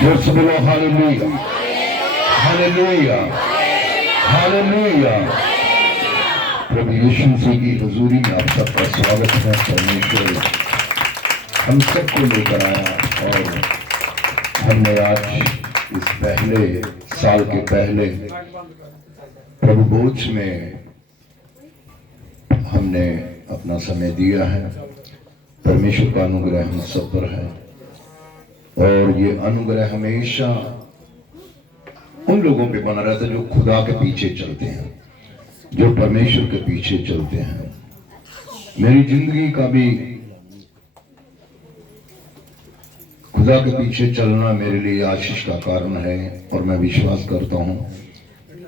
जोर से बोलो हालेलुया, हालेलुया, हालेलुया। प्रभु यीशु मसीह की हुजूरी में आप सबका स्वागत है। परमेश्वर हम सबको लेकर आया और हमने आज इस पहले साल के पहले प्रभु भोज में हमने अपना समय दिया है। परमेश्वर का अनुग्रह हम सब पर है और ये अनुग्रह हमेशा उन लोगों पे बना रहता है जो खुदा के पीछे चलते हैं, जो परमेश्वर के पीछे चलते हैं। मेरी जिंदगी का भी खुदा के पीछे चलना मेरे लिए आशीष का कारण है और मैं विश्वास करता हूं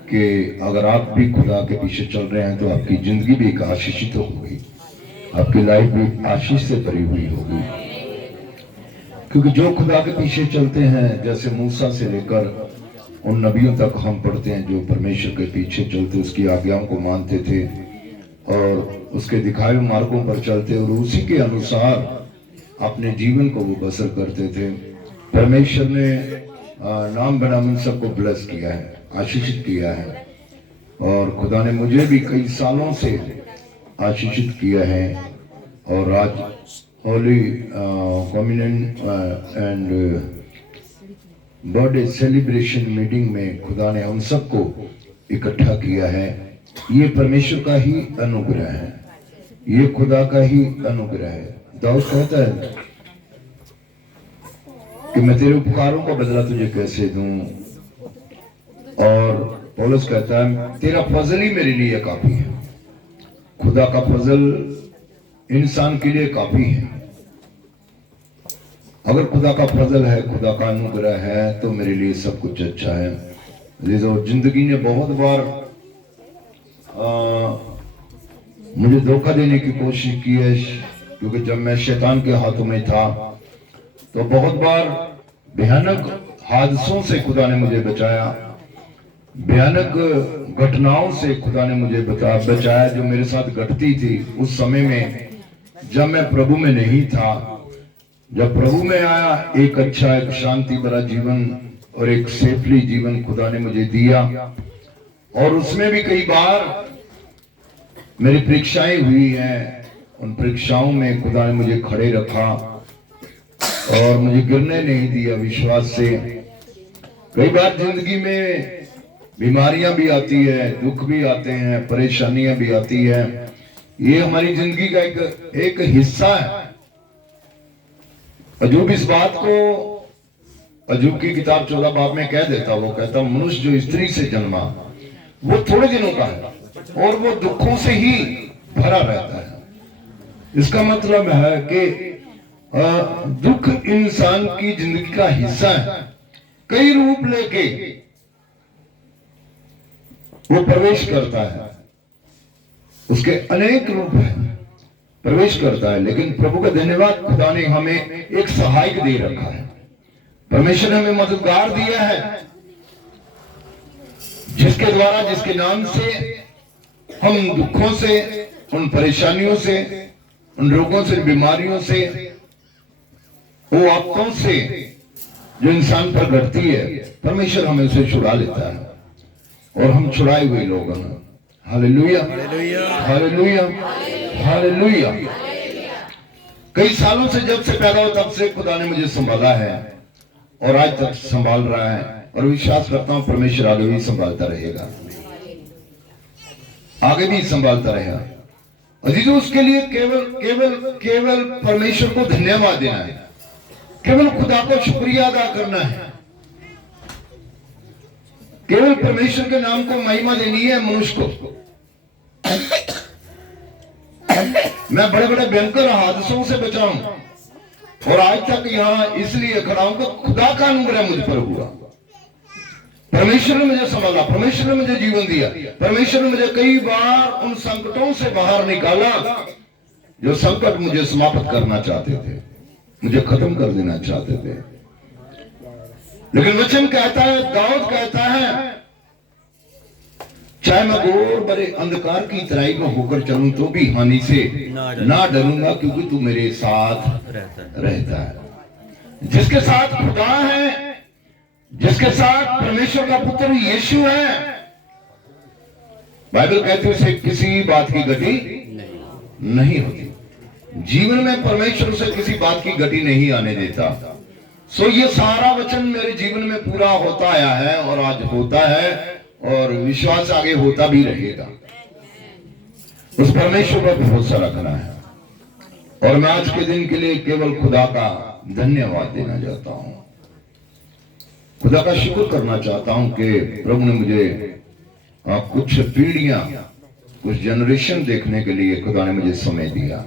कि अगर आप भी खुदा के पीछे चल रहे हैं तो आपकी जिंदगी भी एक आशीषित होगी, आपकी लाइफ भी आशीष से भरी हुई होगी। क्योंकि जो खुदा के पीछे चलते हैं, जैसे मूसा से लेकर उन नबियों तक हम पढ़ते हैं जो परमेश्वर के पीछे चलते, उसकी आज्ञाओं को मानते थे और उसके दिखाए हुए मार्गों पर चलते और उसी के अनुसार अपने जीवन को वो बसर करते थे। परमेश्वर ने नाम बनाम सबको ब्लेस किया है, आशीषित किया है और खुदा ने मुझे भी कई सालों से आशीषित किया है। और आज holy communion and birthday celebration meeting में खुदा ने हम सबको इकट्ठा किया है। ये परमेश्वर का ही अनुग्रह है, ये खुदा का ही अनुग्रह है। दाऊद कहता है कि मैं तेरे उपकारों का बदला तुझे कैसे दूं, और पौलुस कहता है तेरा फजल ही मेरे लिए काफी है। खुदा का फजल इंसान के लिए काफी है। अगर खुदा का फजल है, खुदा का अनुग्रह है तो मेरे लिए सब कुछ अच्छा है। जिंदगी ने बहुत बार मुझे धोखा देने की कोशिश की है, क्योंकि जब मैं शैतान के हाथों में था तो बहुत बार भयानक हादसों से खुदा ने मुझे बचाया, भयानक घटनाओं से खुदा ने मुझे बचाया जो मेरे साथ घटती थी उस समय में जब मैं प्रभु में नहीं था। जब प्रभु में आया, एक अच्छा, एक शांति भरा जीवन और एक सेफली जीवन खुदा ने मुझे दिया। और उसमें भी कई बार मेरी परीक्षाएं हुई हैं, उन परीक्षाओं में खुदा ने मुझे खड़े रखा और मुझे गिरने नहीं दिया विश्वास से। कई बार जिंदगी में बीमारियां भी आती है, दुख भी आते हैं, परेशानियां भी आती है। ये हमारी जिंदगी का एक हिस्सा है। अजूब इस बात को अजूब की किताब 14 बाब में कह देता, वो कहता मनुष्य जो स्त्री से जन्मा वो थोड़े दिनों का है और वो दुखों से ही भरा रहता है। इसका मतलब है कि दुख इंसान की जिंदगी का हिस्सा है। कई रूप लेके वो प्रवेश करता है, उसके अनेक रूप है, प्रवेश करता है। लेकिन प्रभु का धन्यवाद, खुदा ने हमें एक सहायक दे रखा है। परमेश्वर ने हमें मददगार दिया है जिसके द्वारा, जिसके नाम से हम दुखों से, उन परेशानियों से, उन रोगों से, बीमारियों से, वो आफतों से जो इंसान पर घटती है, परमेश्वर हमें उसे छुड़ा लेता है और हम छुड़ाए हुए लोग हैं। Hallelujah, hallelujah, hallelujah. कई सालों से, जब से पैदा हो तब से खुदा ने मुझे संभाला है और आज तक संभाल रहा है और विश्वास करता हूं परमेश्वर आगे भी संभालता रहेगा, आगे भी संभालता रहेगा। अजीजों, उसके लिए केवल केवल केवल परमेश्वर को धन्यवाद देना है, केवल खुदा को शुक्रिया अदा करना है, केवल परमेश्वर के नाम को महिमा देनी है मनुष्य को। मैं बड़े बड़े भयंकर हादसों से बचा हूं और आज तक यहां इसलिए खड़ा हूं कि खुदा का अनुग्रह मुझ पर हुआ। परमेश्वर ने मुझे संभाला, परमेश्वर ने मुझे जीवन दिया, परमेश्वर ने मुझे कई बार उन संकटों से बाहर निकाला जो संकट मुझे समाप्त करना चाहते थे, मुझे खत्म कर देना चाहते थे। लेकिन वचन कहता है, दाऊद कहता है, चाहे मैं घोर बड़े अंधकार की तराई में होकर चलूं तो भी हानि से ना डरूंगा, क्योंकि तू मेरे साथ रहता है। जिसके साथ खुदा है जिसके साथ परमेश्वर का पुत्र यीशु है, बाइबल कहती है उसे किसी बात की गति नहीं होती। जीवन में परमेश्वर से किसी बात की गति नहीं आने देता। सो ये सारा वचन मेरे जीवन में पूरा होता आया है और आज होता है और विश्वास आगे होता भी रहेगा। उस परमेश्वर पर भरोसा रखना है। और मैं आज के दिन के लिए केवल खुदा का धन्यवाद देना चाहता हूं, खुदा का शुक्र करना चाहता हूं कि प्रभु ने मुझे कुछ पीढ़ियां, कुछ जनरेशन देखने के लिए खुदा ने मुझे समय दिया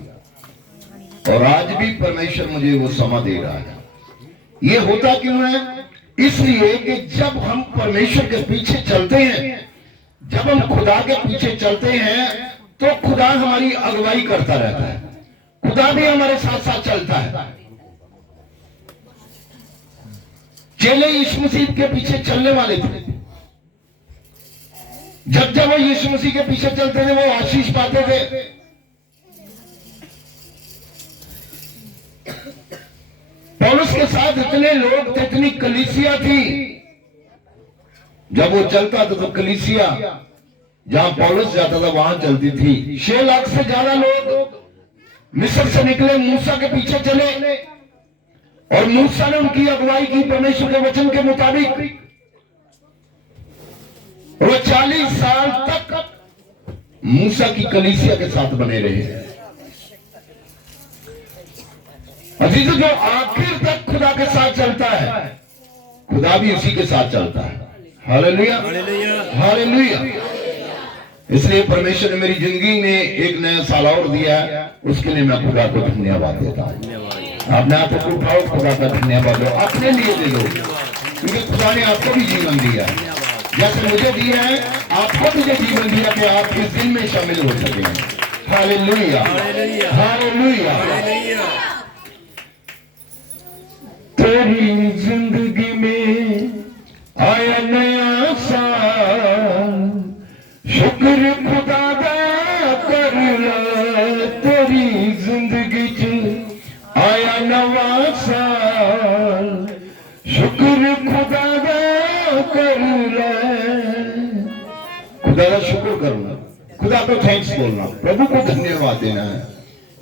और आज भी परमेश्वर मुझे वो समय दे रहा है। ये होता क्यों है? इसलिए कि जब हम परमेश्वर के पीछे चलते हैं, जब हम खुदा के पीछे चलते हैं, तो खुदा हमारी अगुवाई करता रहता है, खुदा भी हमारे साथ साथ चलता है। चेले यीशु मसीह के पीछे चलने वाले थे। जब जब वो यीशु मसीह के पीछे चलते थे वो आशीष पाते थे। पौलुस के साथ इतने लोग थे, इतनी कलीसिया थी। जब वो चलता था तो कलीसिया जहां पौलुस जाता था वहां चलती थी। 6 लाख से ज्यादा लोग मिस्र से निकले, मूसा के पीछे चले और मूसा ने उनकी अगुवाई की परमेश्वर के वचन के मुताबिक। वो 40 साल तक मूसा की कलीसिया के साथ बने रहे। अजीज, जो आखिर तक खुदा के साथ चलता है, खुदा भी उसी के साथ चलता है। Hallelujah, hallelujah. इसलिए परमेश्वर ने मेरी जिंदगी में एक नया साल और दिया है, उसके लिए मैं खुदा को धन्यवाद देता हूं। अपने हाथों को उठाओ, खुदा का धन्यवाद दो, अपने लिए दे दो, क्योंकि खुदा ने आपको भी जीवन दिया है। जैसे मुझे दिया है, आपको मुझे जीवन दिया कि आप इस दिन में शामिल हो सके। Hallelujah, hallelujah. तेरी जिंदगी में आया नया साल, शुक्र खुदा दा कर ले। तेरी जिंदगी च आया नवा साल, शुक्र खुदा दा कर ले। खुदा का शुक्र करना, खुदा को थैंक्स बोलना, प्रभु को धन्यवाद देना है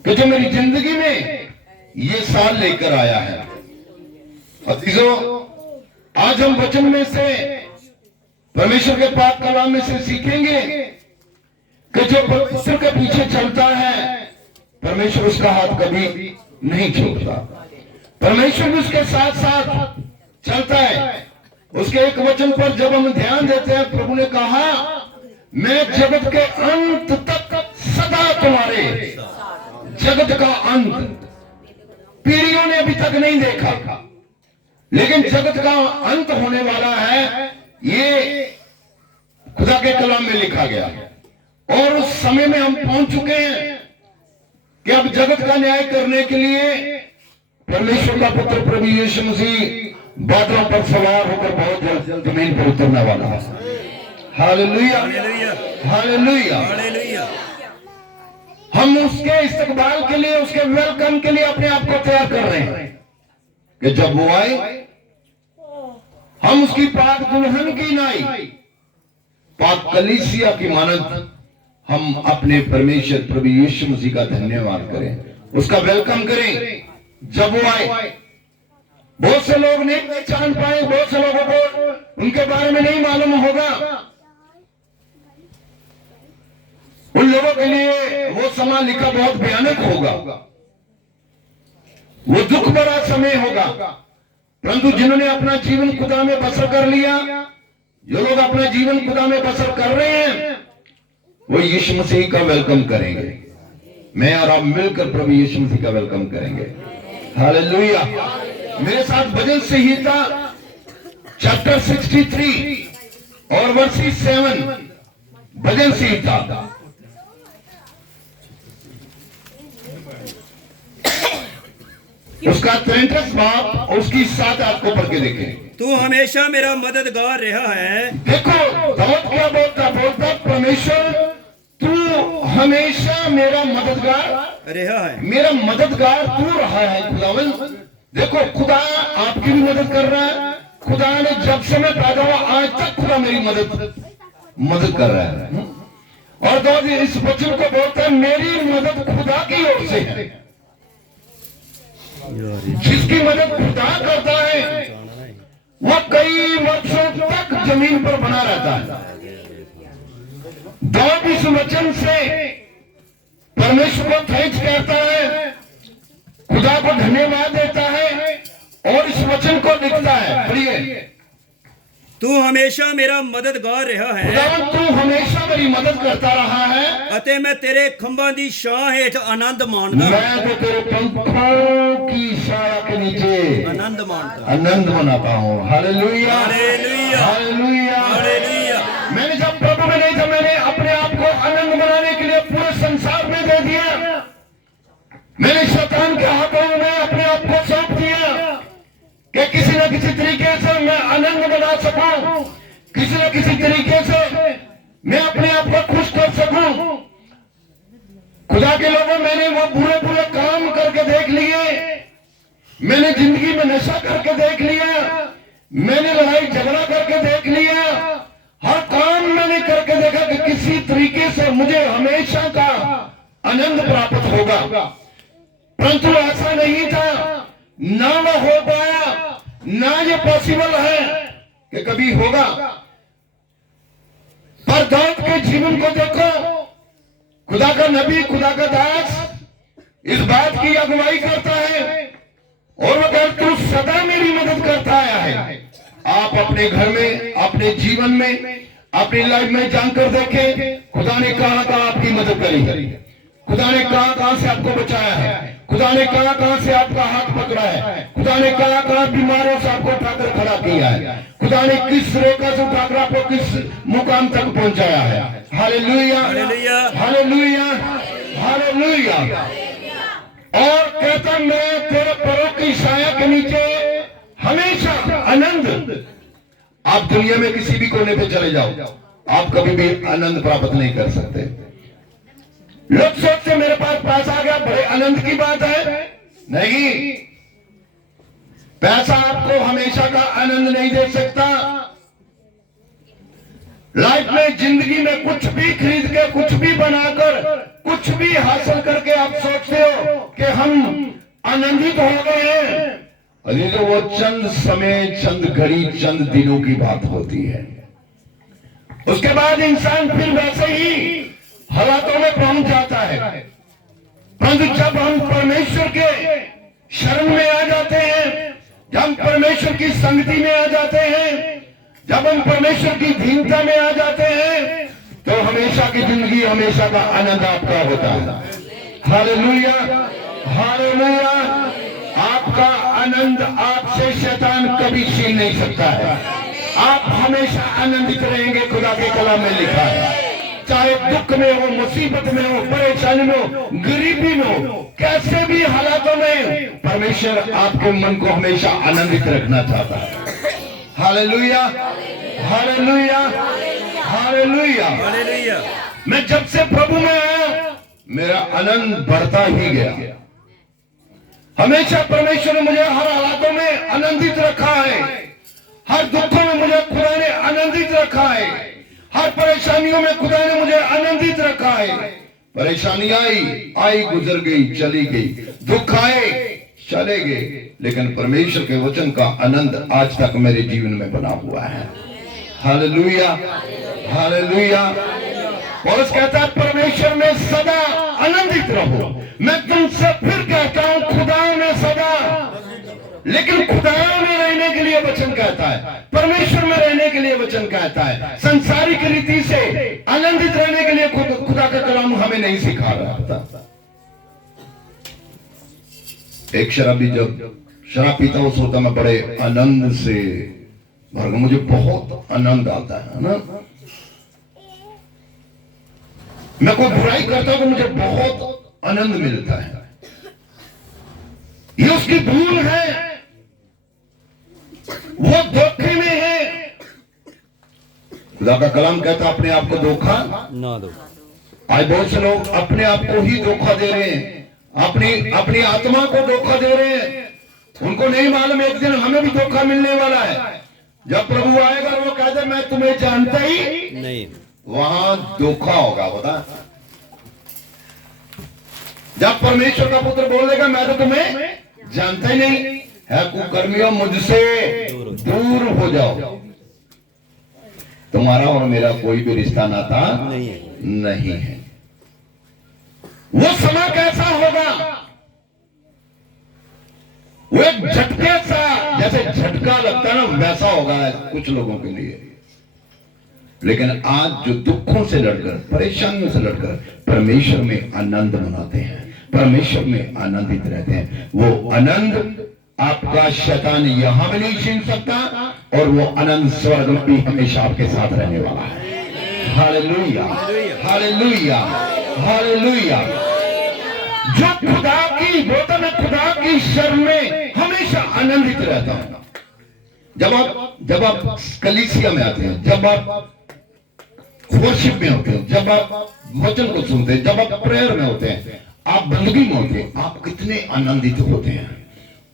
कि जो मेरी जिंदगी में ये साल लेकर आया है। अजीजों, आज हम वचन में से, परमेश्वर के पाक कलाम में से सीखेंगे कि जो परमेश्वर के पीछे चलता है, परमेश्वर उसका हाथ कभी नहीं छोड़ता। परमेश्वर भी उसके साथ साथ चलता है। उसके एक वचन पर जब हम ध्यान देते हैं, प्रभु ने कहा, मैं जगत के अंत तक सदा तुम्हारे। जगत का अंत पीढ़ियों ने अभी तक नहीं देखा, लेकिन जगत का अंत होने वाला है, ये खुदा के कलाम में लिखा गया है। और उस समय में हम पहुंच चुके हैं कि अब जगत का न्याय करने के लिए परमेश्वर का पुत्र प्रभु यीशु मसीह बादलों पर सवार होकर बहुत जल्द जमीन पर उतरने वाला है। Hallelujah, hallelujah. हम उसके इस्तकबाल के लिए, उसके वेलकम के लिए अपने आप को तैयार कर रहे हैं कि जब वो आए, हम उसकी पाक दुल्हन की नाई, पाक कलीसिया की मानद हम अपने परमेश्वर प्रभु यीशु मसीह का धन्यवाद करें, उसका वेलकम करें जब वो आए। बहुत से लोग नहीं पहचान पाए, बहुत से लोगों को उनके बारे में नहीं मालूम होगा। उन लोगों के लिए वो समय लिखा बहुत भयानक होगा, वो दुख भरा समय होगा। परंतु जिन्होंने अपना जीवन खुदा में बसर कर लिया, जो लोग अपना जीवन खुदा में बसर कर रहे हैं, वो यीशु मसीह का वेलकम करेंगे। मैं और आप मिलकर प्रभु यीशु मसीह का वेलकम करेंगे। हालेलुया। मेरे साथ भजन संहिता चैप्टर 63 और वर्सेस 7, भजन संहिता उसका 33 बाब और उसकी 7 आपको पढ़ के देखें। तू हमेशा मेरा मददगार रहा है। देखो दाऊद क्या बोलता, परमेश्वर तू हमेशा मेरा मददगार रहा है, मेरा मददगार तू रहा है। खुदावन, देखो खुदा आपकी भी मदद कर रहा है, खुदा ने जब से मैं पैदा हुआ आज तक खुदा मेरी मदद कर रहा है। और दोस्त इस वचन को बोलते हैं मेरी मदद खुदा की ओर से है। जिसकी मदद खुदा करता है वह कई वर्षों तक जमीन पर बना रहता है। दाऊद इस वचन से परमेश्वर को थैंक्स कहता है, खुदा को धन्यवाद देता है और इस वचन को लिखता है। पढ़िए, तू हमेशा मेरा मददगार रहा है खुदा तू हमेशा मेरी मदद करता रहा है ਅਤੇ ਮੈਂ ਤੇਰੇ ਖੰਭਾਂ ਦੀ ਛਾਂ ਹੇਠ ਆਨੰਦ ਮਾਣਦਾ मैं तो तेरे पंखों की छाया के नीचे ਆਨੰਦ ਮਾਣਦਾ आनंद मनाता हूँ। Hallelujah hallelujah hallelujah. हालेलुया। मैंने जब प्रभु में नहीं था, मैंने अपने आप को आनंद मनाने के लिए पूरे संसार में दे दिया। मैंने शैतान के हाथों में अपने आप को सौंप दिया कि किसी न किसी तरीके से मैं आनंद मना सकूं, किसी न किसी तरीके से मैं अपने आप को खुश कर सकूं। खुदा के लोगों, मैंने वो बुरे बुरे काम करके देख लिए, मैंने जिंदगी में नशा करके देख लिया, मैंने लड़ाई झगड़ा करके देख लिया, हर काम मैंने करके देखा कि किसी तरीके से मुझे हमेशा का आनंद प्राप्त होगा, परंतु ऐसा नहीं था। ना वो हो पाया, ना ये पॉसिबल है कि कभी होगा। पर दाऊद के जीवन को देखो, खुदा का नबी, खुदा का दास इस बात की अगुवाई करता है और वो कहता तू सदा मेरी मदद करता आया है। आप अपने घर में, अपने जीवन में, अपनी लाइफ में जानकर देखें, खुदा ने कहां कहां आपकी मदद करी, खुदा ने कहां कहां से आपको बचाया है, खुदा ने कहां कहां से आपका हाथ पकड़ा है, खुदा ने कहां कहां बीमारों से आपको उठाकर खड़ा किया है, खुदा ने किस रेखा से उठाकर आपको किस मुकाम तक पहुंचाया है। Hallelujah hallelujah hallelujah hallelujah. और कहता मैं तेरे पैरों की छाया के नीचे हमेशा आनंद। आप दुनिया में किसी भी कोने पे चले जाओ, आप कभी भी आनंद प्राप्त नहीं कर सकते। लोग सोचते मेरे पास पैसा आ गया, बड़े आनंद की बात है। नहीं, पैसा आपको हमेशा का आनंद नहीं दे सकता। लाइफ में, जिंदगी में कुछ भी खरीद के, कुछ भी बनाकर, कुछ भी हासिल करके आप सोचते हो कि हम आनंदित हो गए हैं, अरे तो वो चंद समय, चंद घड़ी, चंद दिनों की बात होती है। उसके बाद इंसान फिर वैसे ही हालातों में पहुंच जाता है। परंतु जब हम परमेश्वर के शरण में आ जाते हैं, जब हम परमेश्वर की संगति में आ जाते हैं, जब हम परमेश्वर की धीनता में आ जाते हैं, तो हमेशा की जिंदगी, हमेशा का आनंद आपका होता है। Hallelujah hallelujah. आपका आनंद आपसे शैतान कभी छीन नहीं सकता है। आप हमेशा आनंदित रहेंगे, खुदा के कलाम में लिखा है। चाहे दुख में हो, मुसीबत में हो, परेशानी में हो, गरीबी में हो, कैसे भी हालातों में परमेश्वर आपके मन को हमेशा आनंदित रखना चाहता है। Hallelujah hallelujah hallelujah hallelujah. मैं जब से प्रभु में आया, मेरा आनंद बढ़ता ही गया। हमेशा परमेश्वर ने मुझे हर हालातों में आनंदित रखा है। हर दुखों में मुझे खुदा ने आनंदित रखा है। हर परेशानियों में खुदा ने मुझे आनंदित रखा है। परेशानी आई गुजर गई, चली गई, दुख आए चले गए, लेकिन परमेश्वर के वचन का आनंद आज तक मेरे जीवन में बना हुआ है। Hallelujah hallelujah. पौलुस कहता है परमेश्वर में सदा आनंदित रहो। मैं तुमसे फिर कहता हूं खुदा में सदा, लेकिन खुदा में रहने के लिए वचन कहता है, परमेश्वर में रहने के लिए वचन कहता है। संसारिक रीति से आनंदित रहने के लिए खुदा का कलाम हमें नहीं सिखा रहा था। एक शराबी जब शराब पीता उस होता मैं बड़े आनंद से भर, मुझे बहुत आनंद आता है ना। मैं कोई बुराई करता हूं तो मुझे बहुत आनंद मिलता है। ये उसकी भूल है, वो धोखे में है। खुदा का कलाम कहता अपने आप को धोखा ना दो। आज बहुत से लोग अपने आप को ही धोखा दे रहे हैं, अपनी आत्मा को धोखा दे रहे हैं। उनको नहीं मालूम एक दिन हमें भी धोखा मिलने वाला है। जब प्रभु आएगा वो कहते मैं तुम्हें जानता ही नहीं। वहां धोखा होगा, बता। जब परमेश्वर का पुत्र बोलेगा मैं तो तुम्हें जानता ही नहीं, है कुकर्मियों मुझसे दूर हो जाओ, तुम्हारा और मेरा कोई भी रिश्ता नाता नहीं है। वो समय कैसा होगा? वो एक झटके सा, जैसे झटका लगता है ना, वैसा होगा कुछ लोगों के लिए। लेकिन आज जो दुखों से लड़कर, परेशानियों से लड़कर परमेश्वर में आनंद मनाते हैं, परमेश्वर में आनंदित रहते हैं, वो आनंद आपका शैतान यहां भी नहीं छीन सकता, और वो आनंद स्वर्ग में भी हमेशा आपके साथ रहने वाला है। Hallelujah, hallelujah, hallelujah. जो खुदा की बोतल में, खुदा की शरण में हमेशा आनंदित रहता हूं। जब आप कलीसिया में आते हैं, जब आप वर्शिप में होते हैं, जब आप वचन को सुनते हैं, जब आप प्रेयर में होते हैं, आप बंदगी में होते हैं, आप कितने आनंदित होते हैं।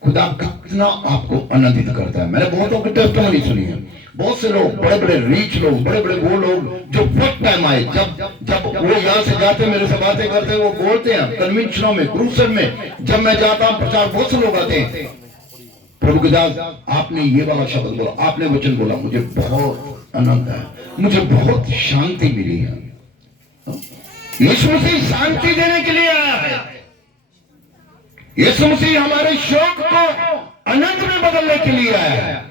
खुदा कितना आपको आनंदित करता है। मैंने बहुतों की टेस्टिमनी सुनी है। बहुत से लोग, बड़े बड़े रीच लोग, बड़े बड़े वो लोग जो फर्स्ट टाइम आए, जब वो यहाँ से जाते, मेरे से बातें करते, वो बोलते हैं कन्वेंशनों में, क्रूसेड में जब मैं जाता हूँ प्रचार, बहुत से लोग आते हैं, प्रभु के दास आपने ये वाला शब्द बोला, आपने वचन बोला, मुझे बहुत आनंद है, मुझे बहुत शांति मिली है। यीशु मसीह शांति देने के लिए आया है। यीशु मसीह हमारे शोक को आनंद में बदलने के लिए आया है।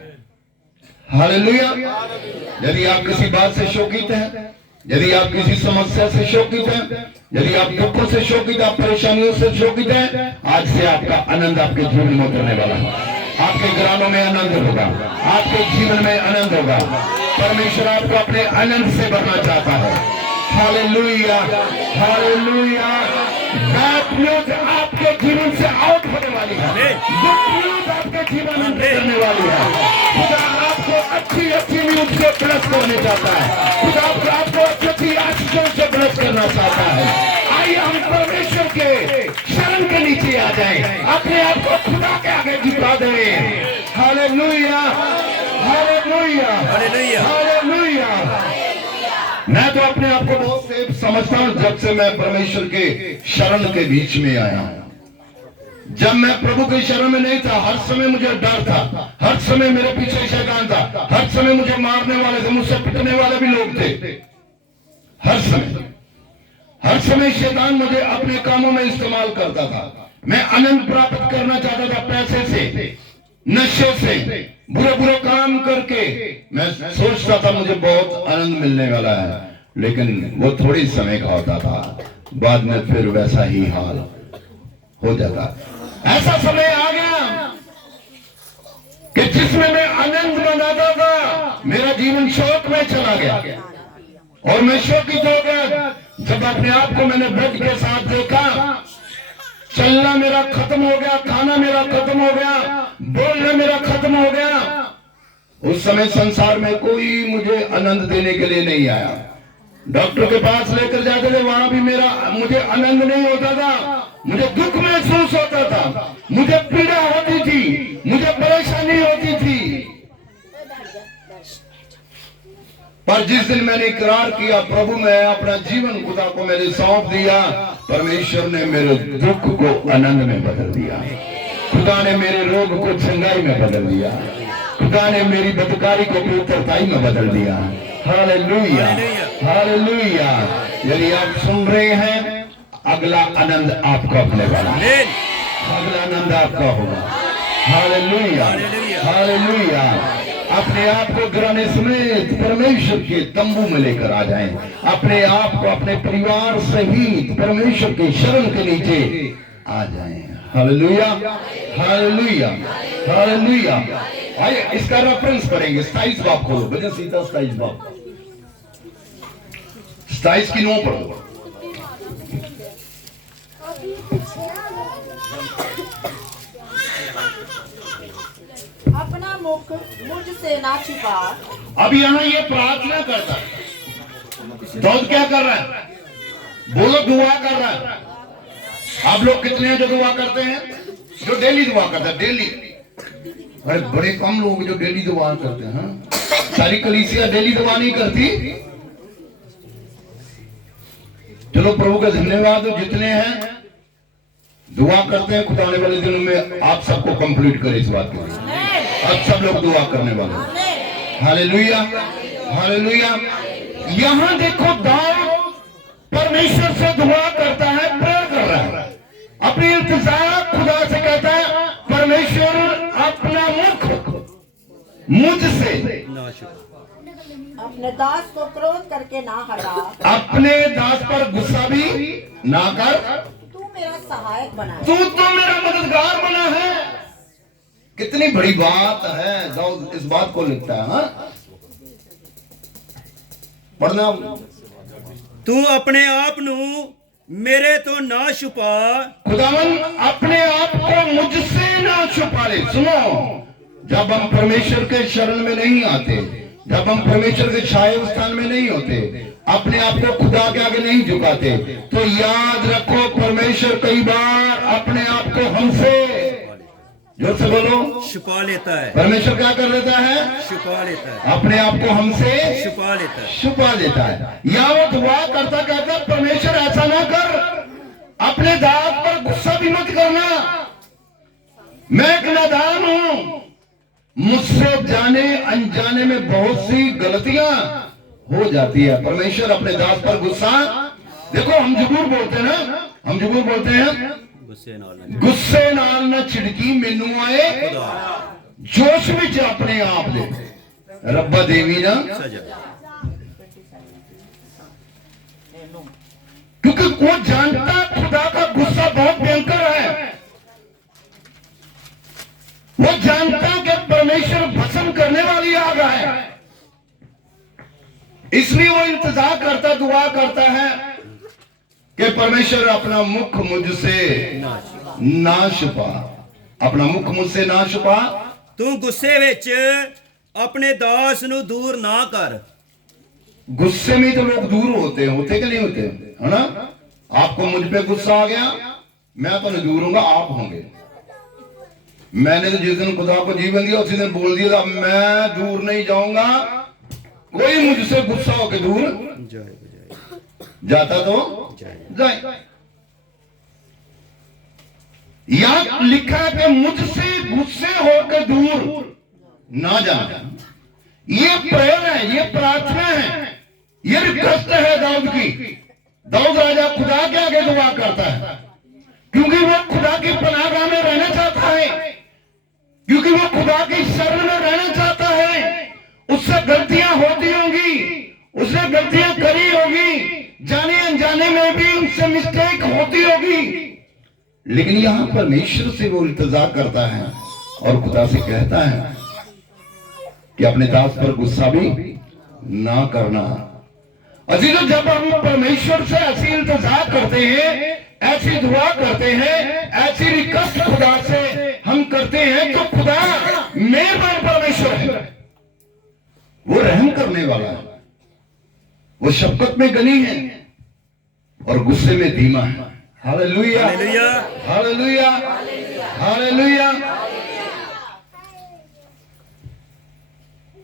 हालेलुया। यदि आप किसी बात से शोकित हैं, यदि आप किसी समस्या से शोकित हैं, यदि आप दुखों से शोकित, आप परेशानियों से शोकित हैं, आज से आपका आनंद आपके जीवन में उतरने वाला है। आपके घरानों में आनंद होगा, आपके जीवन में आनंद होगा। परमेश्वर आपको अपने आनंद से भरना चाहता है। Hallelujah, hallelujah. बैड न्यूज आपके जीवन से आउट होने वाली है, गुड न्यूज आपके जीवन में करने वाली है। खुदा आपको अच्छी अच्छी न्यूज से ब्लेस करने चाहता है। खुदा आपको अच्छी अच्छी आशीषों से ब्लेस करना चाहता है। आइए हम परमेश्वर के शरण के नीचे आ जाएं, अपने आप को खुदा के आगे झुका दें। Hallelujah, hallelujah, hallelujah, hallelujah. मैं तो अपने आप को बहुत सेफ समझता हूं जब से मैं परमेश्वर के शरण के बीच में आया हूं। जब मैं प्रभु के शरण में नहीं था, हर समय मुझे डर था, हर समय मेरे पीछे शैतान था, हर समय मुझे मारने वाले थे, मुझसे पिटने वाले भी लोग थे। हर समय शैतान मुझे अपने कामों में इस्तेमाल करता था। मैं आनंद प्राप्त करना चाहता था पैसे से, नशे से, बुरे बुरे काम करके। मैं सोचता था मुझे बहुत आनंद मिलने वाला है, लेकिन वो थोड़ी समय का होता था, बाद में फिर वैसा ही हाल हो जाता। ऐसा समय आ गया कि जिसमें मैं आनंद मनाता था, मेरा जीवन शोक में चला गया और मैं शोकित हो गया जब अपने आप को मैंने बेड के साथ देखा। चलना मेरा खत्म हो गया, खाना मेरा खत्म हो गया, बोलना मेरा खत्म हो गया। उस समय संसार में कोई मुझे आनंद देने के लिए नहीं आया। डॉक्टर के पास लेकर जाते थे, वहां भी मुझे आनंद नहीं होता था, मुझे दुख महसूस होता था, मुझे पीड़ा होती थी, मुझे परेशानी होती थी। पर जिस दिन मैंने इकरार किया, प्रभु मैं अपना जीवन खुदा को मैंने सौंप दिया, परमेश्वर ने मेरे दुख को आनंद में बदल दिया। खुदा ने मेरे रोग को चंगाई में बदल दिया। खुदा ने मेरी बदकारी को पवित्रताई में बदल दिया। Hallelujah, hallelujah. यदि आप सुन रहे हैं, अगला आनंद आपका होने वाला है, अगला आनंद आपका होगा। Hallelujah, hallelujah. अपने आप को गिराने समेत परमेश्वर के तंबू में लेकर आ जाएं। अपने आप को अपने परिवार सहित परमेश्वर के शरण के नीचे आ जाएं। Hallelujah, hallelujah, hallelujah. आइए इसका रेफरेंस पढ़ेंगे। 27 बाब खोलो, भजन संहिता 27 बाब, 27 की 9 पढ़ो। अपना मुख मुझसे ना छिपा। अब यहाँ ये प्रार्थना करता है, दाऊद क्या कर रहा है? बोलो, दुआ कर रहा है। आप लोग कितने हैं जो दुआ करते हैं? जो डेली दुआ करता है, डेली अरे बड़े कम लोग जो डेली दुआ करते हैं, हाँ? सारी कलीसिया डेली दुआ नहीं करती। चलो प्रभु का धन्यवाद, जितने हैं दुआ करते हैं, खुदा आने वाले दिनों में आप सबको कंप्लीट करे इस बात के लिए। अब सब लोग दुआ करने वाले। Hallelujah, hallelujah. यहां देखो दाऊद परमेश्वर से दुआ करता है, प्रेयर कर रहा है, अपनी इंतजार खुदा से कहता है, परमेश्वर अपना मुख मुझसे ना छुपा, अपने दास को क्रोध करके ना हटा, अपने दास पर गुस्सा भी ना कर, तू मेरा सहायक बना है। तू तो मेरा मददगार बना है। कितनी बड़ी बात है, दाऊद इस बात को लिखता है। हाँ? पढ़ना। तू अपने आप नु मेरे तो ना छुपा, खुदावन अपने आप को मुझसे ना छुपा ले। सुनो, जब हम परमेश्वर के शरण में नहीं आते, जब हम परमेश्वर के छाए स्थान में नहीं होते, अपने आप को खुदा के आगे नहीं झुकाते, तो याद रखो परमेश्वर कई बार अपने आप को हमसे, जोर से बोलो, छुपा लेता है, परमेश्वर क्या कर लेता है? छुपा लेता है, अपने आप को हमसे छुपा लेता है। छुपा देता है। या वो दुआ करता कहता परमेश्वर ऐसा ना कर, अपने दास पर गुस्सा भी मत करना, मैं एक नादान हूं, मुझसे जाने अनजाने में बहुत सी गलतियां हो जाती है। परमेश्वर अपने दास पर गुस्सा, देखो हम जरूर बोलते हैं ना, हम जरूर बोलते हैं, गुस्से नाल ना छिड़की मैनू आए जोश विच अपने आप दे रब्बा देवी ना सजा। क्योंकि वो जानता खुदा का गुस्सा बहुत भयंकर है, वो जानता कि परमेश्वर भस्म करने वाली आग है, इसलिए वो इंतजार करता, दुआ करता है कि परमेश्वर अपना मुख मुझसे ना छुपा, अपना मुख मुझसे ना छुपा। तू गुस्से विच अपने दास नु दूर ना कर। गुस्से में तो लोग दूर होते हैं, होते कि नहीं होते, है ना? आपको मुझ पे गुस्सा आ गया, मैं तो नहीं दूर होऊंगा, आप होंगे। मैंने तो जिस दिन खुदा को जीवन दिया उसी दिन बोल दिया था, मैं दूर नहीं जाऊंगा, कोई मुझसे गुस्सा होकर दूर जाता तो जाए। यहां लिखा है कि मुझसे गुस्से होकर दूर ना जाना। ये प्रेयर है, ये प्रार्थना है, ये रिक्वेस्ट है दाऊद की। दाऊद राजा खुदा के आगे दुआ करता है, क्योंकि वो खुदा की पनाहगाह में रहना चाहता है, क्योंकि वो खुदा की शरण में रहना चाहता है। उससे गलतियां होती होंगी, उसने गलतियां करी होगी, जाने अनजाने में भी उससे मिस्टेक होती होगी, लेकिन यहां परमेश्वर से वो इंतजार करता है और खुदा से कहता है कि अपने दास पर गुस्सा भी ना करना। अजीजों, जब हम परमेश्वर से ऐसी इंतजार करते हैं, ऐसी दुआ करते हैं, ऐसी रिक्वेस्ट खुदा से हम करते हैं, तो खुदा मेहरबान परमेश्वर है, वो रहम करने वाला है, वो शफकत में गनी है और गुस्से में धीमा है। Hallelujah, hallelujah, hallelujah.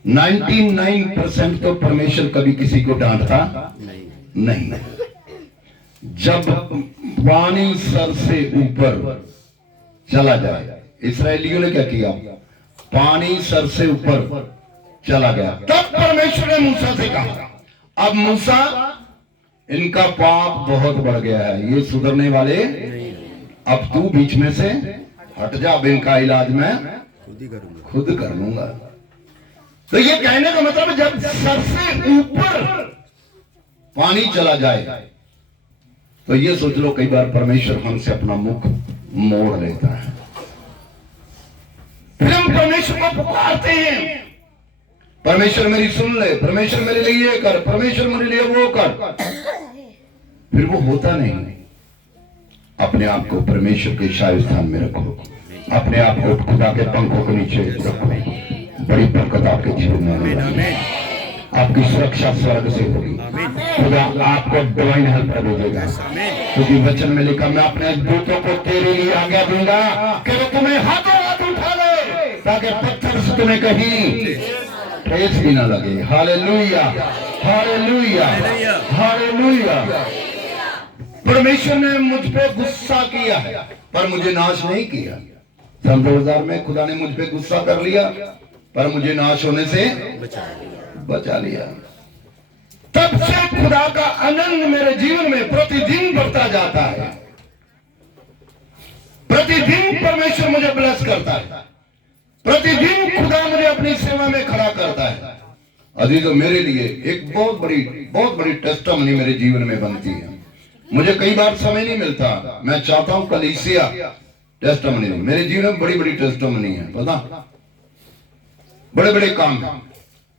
99% तो परमेश्वर कभी किसी को डांटता नहीं। जब पानी सर से ऊपर चला जाए, इस्राएलियों ने क्या किया? पानी सर से ऊपर चला गया, तब परमेश्वर ने मूसा से कहा, अब मूसा, इनका पाप बहुत बढ़ गया है, ये सुधरने वाले, अब तू बीच में से हट जा, अब इनका इलाज मैं खुद कर लूंगा। तो ये कहने का मतलब, जब सर से ऊपर पानी चला जाए, तो ये सोच लो कई बार परमेश्वर हमसे अपना मुख मोड़ लेता है। फिर हम परमेश्वर को पुकारते हैं, परमेश्वर मेरी सुन ले, परमेश्वर मेरे लिए ये कर, परमेश्वर मेरे लिए वो कर, फिर वो होता नहीं। अपने आप को परमेश्वर के शाही स्थान में रखो, अपने आप को खुदा के पंखों के नीचे रखो, बड़ी बरकत आपके जीवन में आएगी, आपकी सुरक्षा स्वर्ग से होगी, खुदा आपको डिवाइन हेल्प देगा, क्योंकि वचन में लिखा, मैं अपने दूतों को तेरे लिए आज्ञा दूंगा कि वो तुम्हें हाथों हाथ उठा ले ताकि पत्थर से तुम्हें कहीं ठेस भी ना लगे। Hallelujah, hallelujah, hallelujah. परमेश्वर ने मुझ पे गुस्सा किया है पर मुझे नाश नहीं किया। सन 2000 में खुदा ने मुझ पे गुस्सा कर लिया पर मुझे नाश होने से बचा लिया। तब से खुदा का आनंद मेरे जीवन में प्रतिदिन बढ़ता जाता है। प्रतिदिन परमेश्वर मुझे ब्लेस करता है। प्रतिदिन खुदा मुझे अपनी सेवा में खड़ा करता है। अजीजों, मेरे लिए एक बहुत बड़ी टेस्टिमनी मेरे जीवन में बनती है। मुझे कई बार समय नहीं मिलता। मैं चाहता हूं कलीसिया टेस्टिमनी नहीं, मेरे जीवन में बड़ी टेस्टिमनी है। पता, बड़े काम है।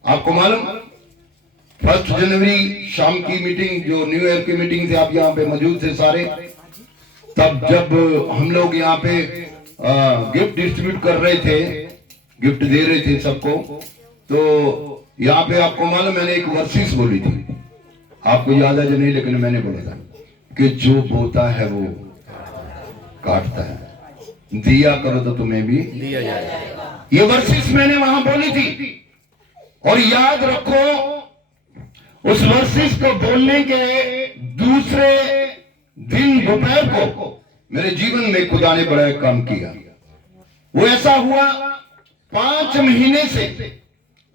आपको मालूम, 1 जनवरी शाम की मीटिंग, जो न्यू ईयर की मीटिंग थी, आप यहाँ पे मौजूद थे सारे। तब जब हम लोग यहाँ पे गिफ्ट डिस्ट्रीब्यूट कर रहे थे, गिफ्ट दे रहे थे सबको, तो यहाँ पे आपको मालूम मैंने एक वर्सिस बोली थी। आपको याद है जो नहीं, लेकिन मैंने बोला था कि जो बोता है वो काटता है, दिया करो तो तुम्हें भी दिया जाएगा। ये वर्सिस मैंने वहां बोली थी। और याद रखो, उस वर्सिस को बोलने के दूसरे दिन दोपहर को मेरे जीवन में खुदा ने बड़ा काम किया। वो ऐसा हुआ, 5 महीने से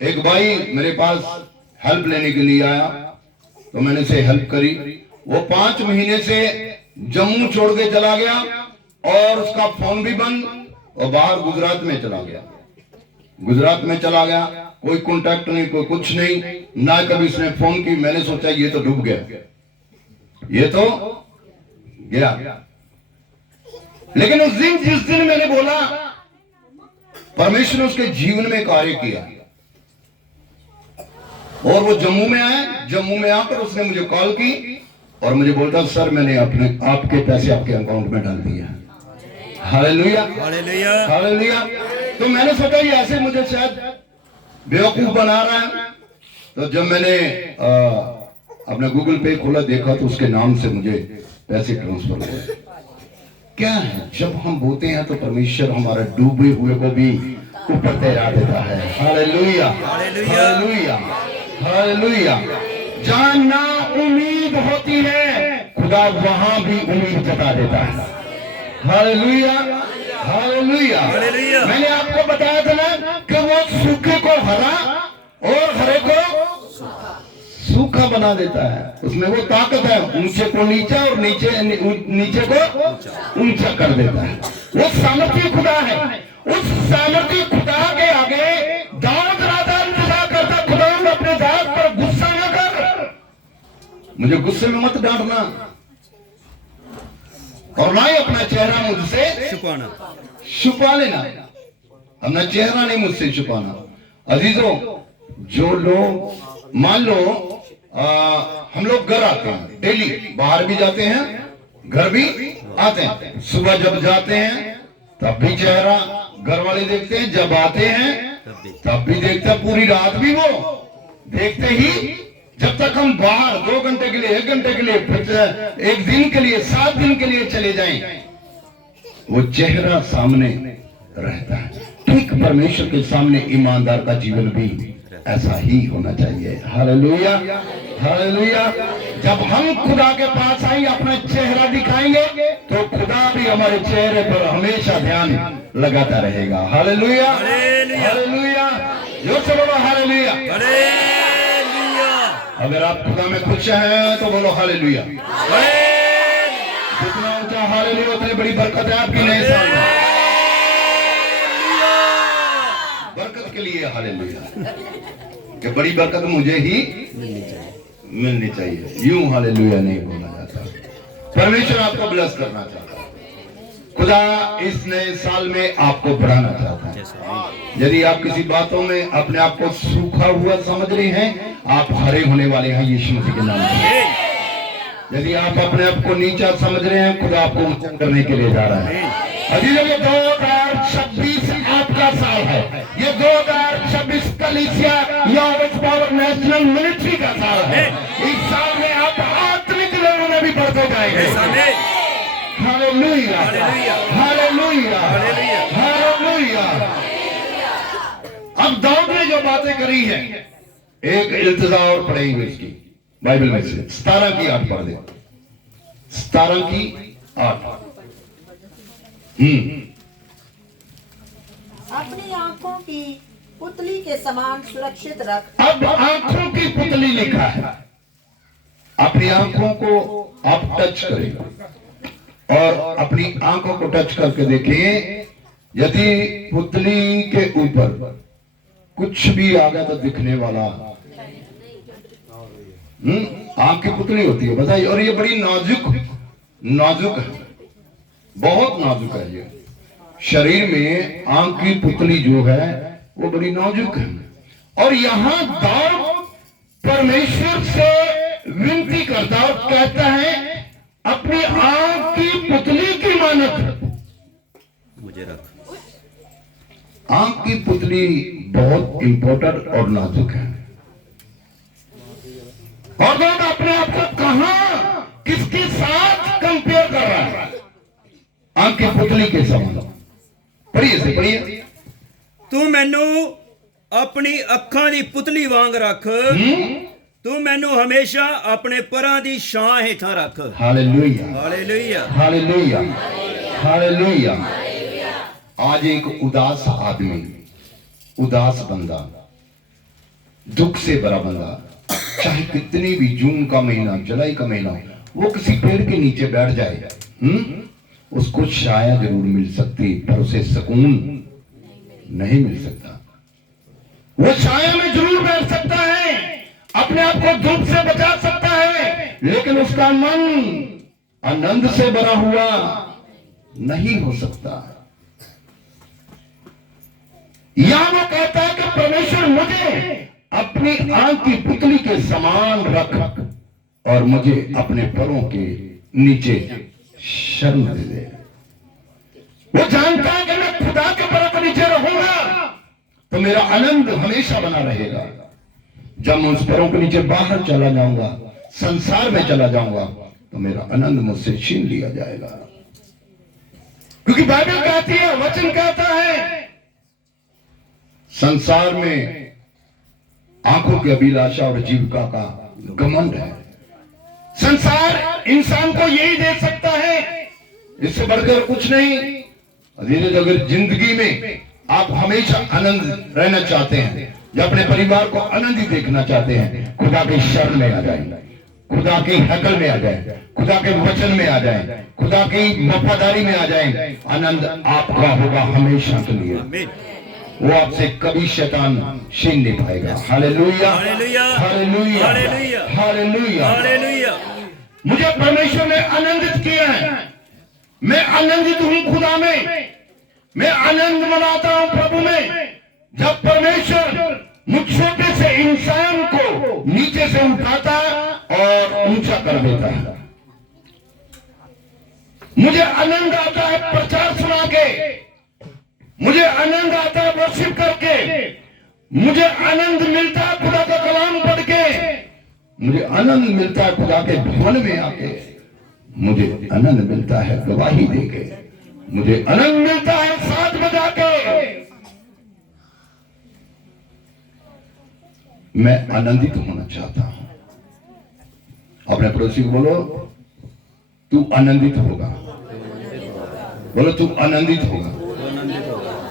एक भाई मेरे पास हेल्प लेने के लिए आया, तो मैंने उसे हेल्प करी। वो 5 महीने से जम्मू छोड़ के चला गया और उसका फोन भी बंद, और बाहर गुजरात में चला गया। गुजरात में चला गया, कोई कांटेक्ट नहीं, कोई कुछ नहीं, ना कभी उसने फोन की। मैंने सोचा ये तो डूब गया, ये तो गया। लेकिन उस दिन, जिस दिन मैंने बोला, परमेश्वर ने उसके जीवन में कार्य किया और वो जम्मू में आए। जम्मू में आकर उसने मुझे कॉल की और मुझे बोलता, सर मैंने आपके पैसे आपके अकाउंट में डाल दिया। Hallelujah, hallelujah, hallelujah. तो मैंने सोचा ये ऐसे मुझे शायद बेवकूफ बना रहा है। तो जब मैंने अपना गूगल पे खोला, देखा तो उसके नाम से मुझे पैसे ट्रांसफर हुए। क्या है, जब हम बोते हैं तो परमेश्वर हमारा डूबे हुए को भी ऊपर तैरा देता है। Hallelujah, hallelujah, hallelujah. जहां ना उम्मीद होती है, खुदा वहां भी उम्मीद जता देता है। Hallelujah, hallelujah. मैंने आपको बताया था ना कि वो सूखे को हरा और हरे को सूखा बना देता है। उसमें वो ताकत है, ऊंचे को नीचा और नीचे को ऊंचा कर देता है। वो सामर्थ्य खुदा है। उस सामर्थ्य खुदा के आगे दाऊद राजा इंतजार करता, खुदा अपने दाऊद पर गुस्सा न कर, मुझे गुस्से में मत डांटना, और ना ही अपना चेहरा मुझसे छुपा लेना। अपना चेहरा नहीं मुझसे छुपाना। अजीजों, जो लोग, मान लो हम लोग घर आते हैं, डेली बाहर भी जाते हैं, घर भी आते हैं। सुबह जब जाते हैं तब भी चेहरा घर वाले देखते हैं, जब आते हैं तब भी देखते हैं, पूरी रात भी वो देखते ही, जब तक हम बाहर 2 घंटे के लिए, 1 घंटे के लिए, 1 दिन के लिए, 7 दिन के लिए चले जाएं, वो चेहरा सामने रहता है। ठीक परमेश्वर के सामने ईमानदार का जीवन भी ऐसा ही होना चाहिए। Hallelujah, hallelujah. जब हम खुदा के पास आएंगे, अपना चेहरा दिखाएंगे, तो खुदा भी हमारे चेहरे पर हमेशा ध्यान लगाता रहेगा। Hallelujah, hallelujah. जो से बोलो हालेलुया, हालेलुया। अगर आप खुदा में खुश हैं तो बोलो हालेलुया। जितना ऊंचा हालेलुया, उतनी बड़ी बरकत है आपकी नए साल में। बरकत के लिए हालेलुया, कि बड़ी बरकत मुझे ही मिलनी चाहिए। यूं हालेलुया नहीं बोला जाता। परमेश्वर आपको ब्लेस करना चाहता है। खुदा इस नए साल में आपको बढ़ाना चाहता है। यदि आप किसी बातों में अपने आप को सूखा हुआ समझ रहे हैं, आप हरे होने वाले हैं यीशु मसीह के नाम में। यदि आप अपने आप को नीचा समझ रहे हैं, खुदा आपको ऊंचा करने के लिए जा रहा है। अभी ये 2026 आपका साल है। ये 2026 कलीसिया यहोवा पावर नेशनल मिलिट्री का साल है। इस साल में आप आत्मिक लेवल में भी बढ़ते जाएंगे। Hallelujah, hallelujah, hallelujah. अब दाऊद ने जो बातें करी है, एक इल्तिजा और पढ़ेंगे इसकी बाइबल में से 17 की 8 पढ़ दे। 17 की 8। अपनी आंखों की पुतली के समान सुरक्षित रख। अब आंखों की पुतली लिखा है। अपनी आंखों को आप टच करें और अपनी आंखों को टच करके देखें, यदि पुतली के ऊपर कुछ भी आ गया तो दिखने वाला आंख की पुतली होती है, बताइए। और ये बड़ी नाजुक है, बहुत नाजुक है। ये शरीर में आंख की पुतली जो है वो बड़ी नाजुक है। और यहां दाऊद परमेश्वर से विनती करता और कहता है, अपनी आंख की पुतली की मानत मुझे रख। आंख की पुतली बहुत इंपॉर्टेंट और नाजुक है। और दाऊद अपने आप को कहां किसके साथ कंपेयर कर रहा है? आंख की पुतली के समान। पढ़िए से पढ़िए। तू मैनू अपनी अखां दी पुतली वांग रख, तू मैनू हमेशा अपने परां दी छां हेठां रख। Hallelujah, hallelujah, hallelujah, hallelujah. आज एक उदास आदमी, उदास बंदा, दुख से भरा बंदा, चाहे कितनी भी जून का महीना, जुलाई का महीना, वो किसी पेड़ के नीचे बैठ जाए, उसको छाया जरूर मिल सकती, पर उसे सुकून नहीं मिल सकता। वो छाया में जरूर बैठ सकता है, अपने आप को धूप से बचा सकता है, लेकिन उसका मन आनंद से भरा हुआ नहीं हो सकता। या वो कहता है कि परमेश्वर मुझे अपनी आंख की पुतली के समान रख और मुझे अपने पैरों के नीचे शर्म दे दे। वो जानता है कि मैं खुदा के पैरों के नीचे रहूंगा तो मेरा आनंद हमेशा बना रहेगा। जब मैं उस पैरों के नीचे बाहर चला जाऊंगा, संसार में चला जाऊंगा, तो मेरा आनंद मुझसे छीन लिया जाएगा। क्योंकि बाइबल कहती है, वचन कहता है, संसार में आंखों की अभिलाषा और जीविका का घमंड है। संसार इंसान को यही दे सकता है, इससे बढ़कर कुछ नहीं। धीरे अगर जिंदगी में आप हमेशा आनंद रहना चाहते हैं या अपने परिवार को आनंदित देखना चाहते हैं, खुदा के शरण में आ जाए, खुदा की हैकल में आ जाए, खुदा के वचन में आ जाए, खुदा की वफादारी में आ जाए, आनंद आपका होगा हमेशा के लिए। वो आपसे कभी शैतान छीन नहीं पाएगा। Hallelujah, hallelujah, hallelujah, hallelujah, hallelujah, hallelujah. मुझे परमेश्वर ने आनंदित किया है, मैं आनंदित हूं खुदा में, मैं आनंद मनाता हूं प्रभु में। जब परमेश्वर मुझ छोटे से इंसान को नीचे से उठाता और ऊंचा कर देता है, मुझे आनंद आता है प्रचार सुना के, मुझे आनंद आता है वर्शिप करके, मुझे आनंद मिलता है खुदा का कलाम पढ़ के, मुझे आनंद मिलता है खुदा के भवन में आके, मुझे आनंद मिलता है गवाही देके, मुझे आनंद मिलता है साथ बजा के। मैं आनंदित होना चाहता हूं। अपने पड़ोसी को बोलो, तू आनंदित होगा। बोलो, तू आनंदित होगा।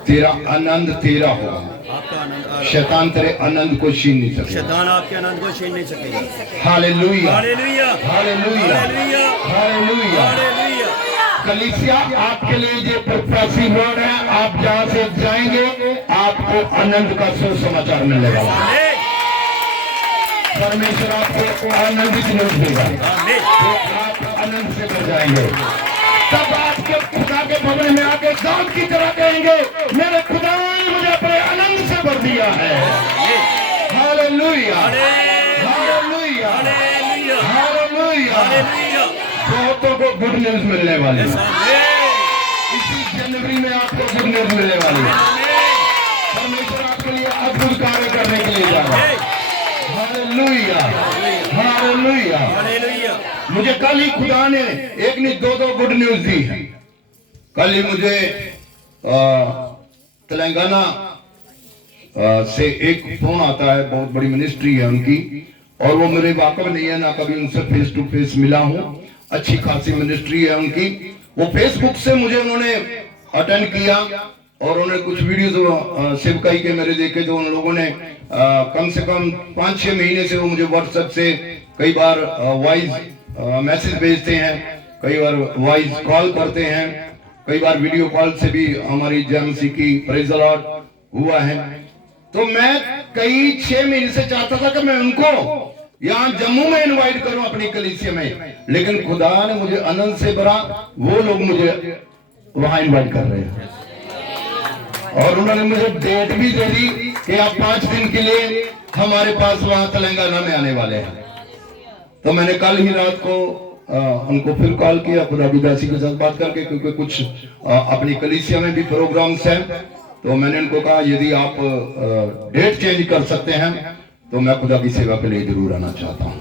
तेरा आनंद तेरा होगा। आपका आनंद, शैतान तेरे आनंद को छीन नहीं सकेगा। शैतान आपके आनंद को छीन नहीं सकेगा। Hallelujah, hallelujah, hallelujah, hallelujah, hallelujah. Hallelujah. कलीसिया आपके लिए जो प्रत्याशी वर्ड है, आप जहां से जाएंगे आपको आनंद का सुसमाचार मिलेगा। परमेश्वर आपको आनंदित न्यूज देगा, तो आप आनंद से भर जाएंगे। तब आपके खुदा के भवन में आके दाऊद की तरह कहेंगे, मेरे खुदा ने मुझे अपने आनंद से भर दिया है। Hallelujah, hallelujah, hallelujah. बहुतों को गुड न्यूज मिलने वाली है। इसी जनवरी में आपको गुड न्यूज मिलने वाली है। परमेश्वर आपके लिए अद्भुत कार्य करने के लिए जा रहा है। Hallelujah, hallelujah, hallelujah. मुझे कल ही खुदा ने एक नहीं दो गुड न्यूज दी है। कल ही मुझे तेलंगाना से एक फोन आता है, बहुत बड़ी मिनिस्ट्री है उनकी, और वो मेरे वाकफ नहीं है, ना कभी उनसे फेस टू फेस मिला हूँ। अच्छी खासी मिनिस्ट्री है उनकी। वो फेसबुक से मुझे उन्होंने अटेंड किया और उन्होंने कुछ वीडियोस सेवकाई के मेरे देखे, तो उन लोगों ने कम से कम 5-6 महीने से वो मुझे व्हाट्सएप से कई बार वॉइस मैसेज भेजते हैं, कई बार वॉइस कॉल करते हैं, कई बार वीडियो कॉल से भी हमारी जेएमसी की प्रेज द लॉर्ड हुआ है। तो मैं कई 6 महीने से चाहता था कि मैं उनको यहाँ जम्मू में इनवाइट करूं अपनी कलीसिया में, लेकिन खुदा ने मुझे आनंद से भरा, वो लोग मुझे वहां इनवाइट कर रहे हैं और उन्होंने मुझे डेट भी दे दी कि आप 5 दिन के लिए हमारे पास वहां तेलंगाना में आने वाले हैं। तो मैंने कल ही रात को उनको फिर कॉल किया, खुदा की दासी के साथ बात करके, क्योंकि कुछ अपनी कलीसिया में भी प्रोग्राम्स हैं। तो मैंने उनको कहा यदि आप डेट चेंज कर सकते हैं तो मैं खुदा की सेवा के लिए जरूर आना चाहता हूं।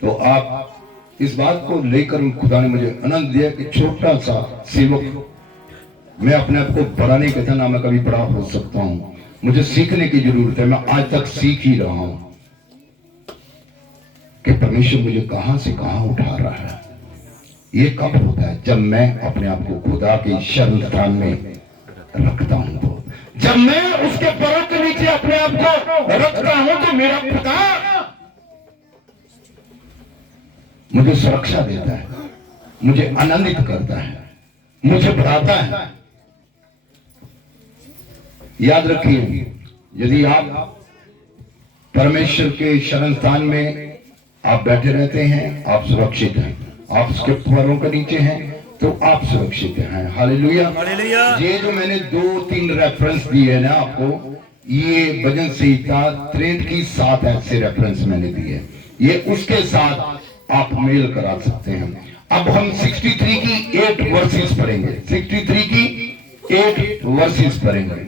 तो आप इस बात को लेकर खुदा ने मुझे आनंद दिया कि छोटा सा सेवक, मैं अपने आप को बड़ा नहीं कहता, ना मैं कभी बड़ा हो सकता हूं, मुझे सीखने की जरूरत है। मैं आज तक सीख ही रहा हूं कि परमेश्वर मुझे कहां से कहां उठा रहा है। ये कब होता है? जब मैं अपने आप को खुदा के शरण स्थान में रखता हूं। तो जब मैं उसके पैरों के नीचे अपने आप को रखता हूं तो मेरा खुदा मुझे सुरक्षा देता है, मुझे आनंदित करता है, मुझे बढ़ाता है। याद रखिए, यदि आप परमेश्वर के शरण स्थान में आप बैठे रहते हैं, आप सुरक्षित हैं। आप उसके पैरों के नीचे हैं तो आप सुरक्षित हैं। हालेलुया। ये जो मैंने 2-3 रेफरेंस दिए ना आपको, ये भजन संहिता 63 की 7 ऐसे रेफरेंस मैंने दिए, ये उसके साथ आप मेल करा सकते हैं। अब हम 63 की 8 वर्सेस पढ़ेंगे। 63 की 8 वर्सेस पढ़ेंगे।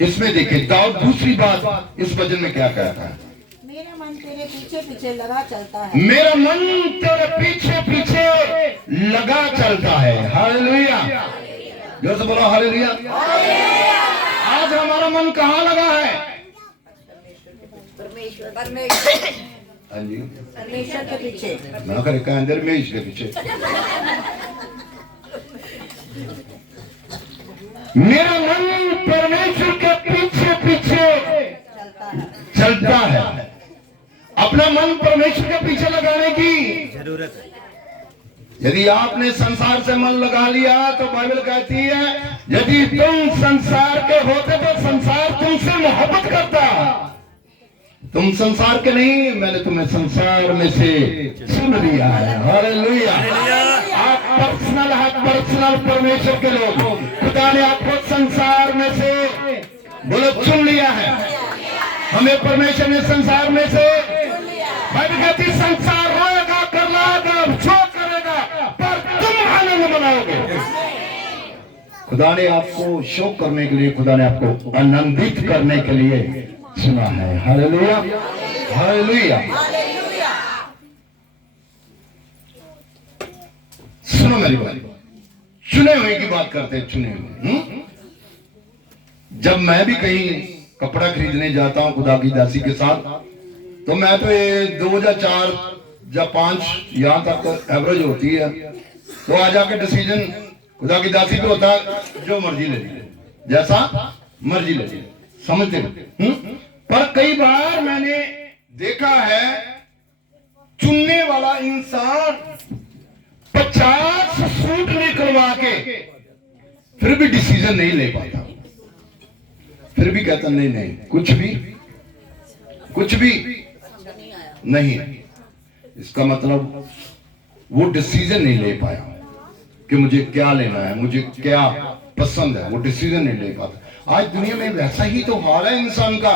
इसमें देखिए दाऊद दूसरी बात इस भजन में क्या कहता है? मेरा मन तेरे पीछे पीछे लगा चलता है। मेरा मन तेरे पीछे पीछे लगा चलता है। हालेलुया। जोर से बोलो हालेलुया। आज हमारा मन कहाँ लगा है? परमेश्वर हाँ जी, परमेश्वर के पीछे। मैं करे का अंदर में इसके पीछे। मेरा मन परमेश्वर के पीछे पीछे चलता है। अपना मन परमेश्वर के पीछे लगाने की जरूरत है। यदि आपने संसार से मन लगा लिया तो बाइबल कहती है यदि तुम संसार के होते तो संसार तुमसे मोहब्बत करता। तुम संसार के नहीं, मैंने तुम्हें संसार में से चुन लिया है। हालेलुया। आप पर्सनल है, पर्सनल परमेश्वर के लोग। खुदा ने आपको संसार में से बोलो चुन लिया है। हमें परमेश्वर ने संसार में से, बाइबल कहती संसार रोएगा, करलाएगा, शोक करेगा, पर तुम आनंद मनाओगे। खुदा ने आपको शोक करने के लिए, खुदा ने आपको आनंदित करने के लिए सुना है। हालेलुया। हालेलुया। सुनो मेरी बात, चुने हुए की बात करते हैं। चुने हुए, जब मैं भी कहीं कपड़ा खरीदने जाता हूं खुदा की दासी के साथ, तो मैं तो ये 2 या 4 या 5 यहां तक एवरेज होती है, तो आ जाके डिसीजन खुदा की दासी पे होता है, जो मर्जी ले लीजिए, जैसा मर्जी ले लीजिए, समझते हो? पर कई बार मैंने देखा है चुनने वाला इंसान 50 सूट निकलवा के फिर भी डिसीजन नहीं ले पाता, फिर भी कहता नहीं नहीं कुछ भी नहीं। इसका मतलब वो डिसीजन नहीं ले पाया कि मुझे क्या लेना है, मुझे क्या पसंद है, वो डिसीजन नहीं ले पाता। आज दुनिया में वैसा ही तो हाल है इंसान का,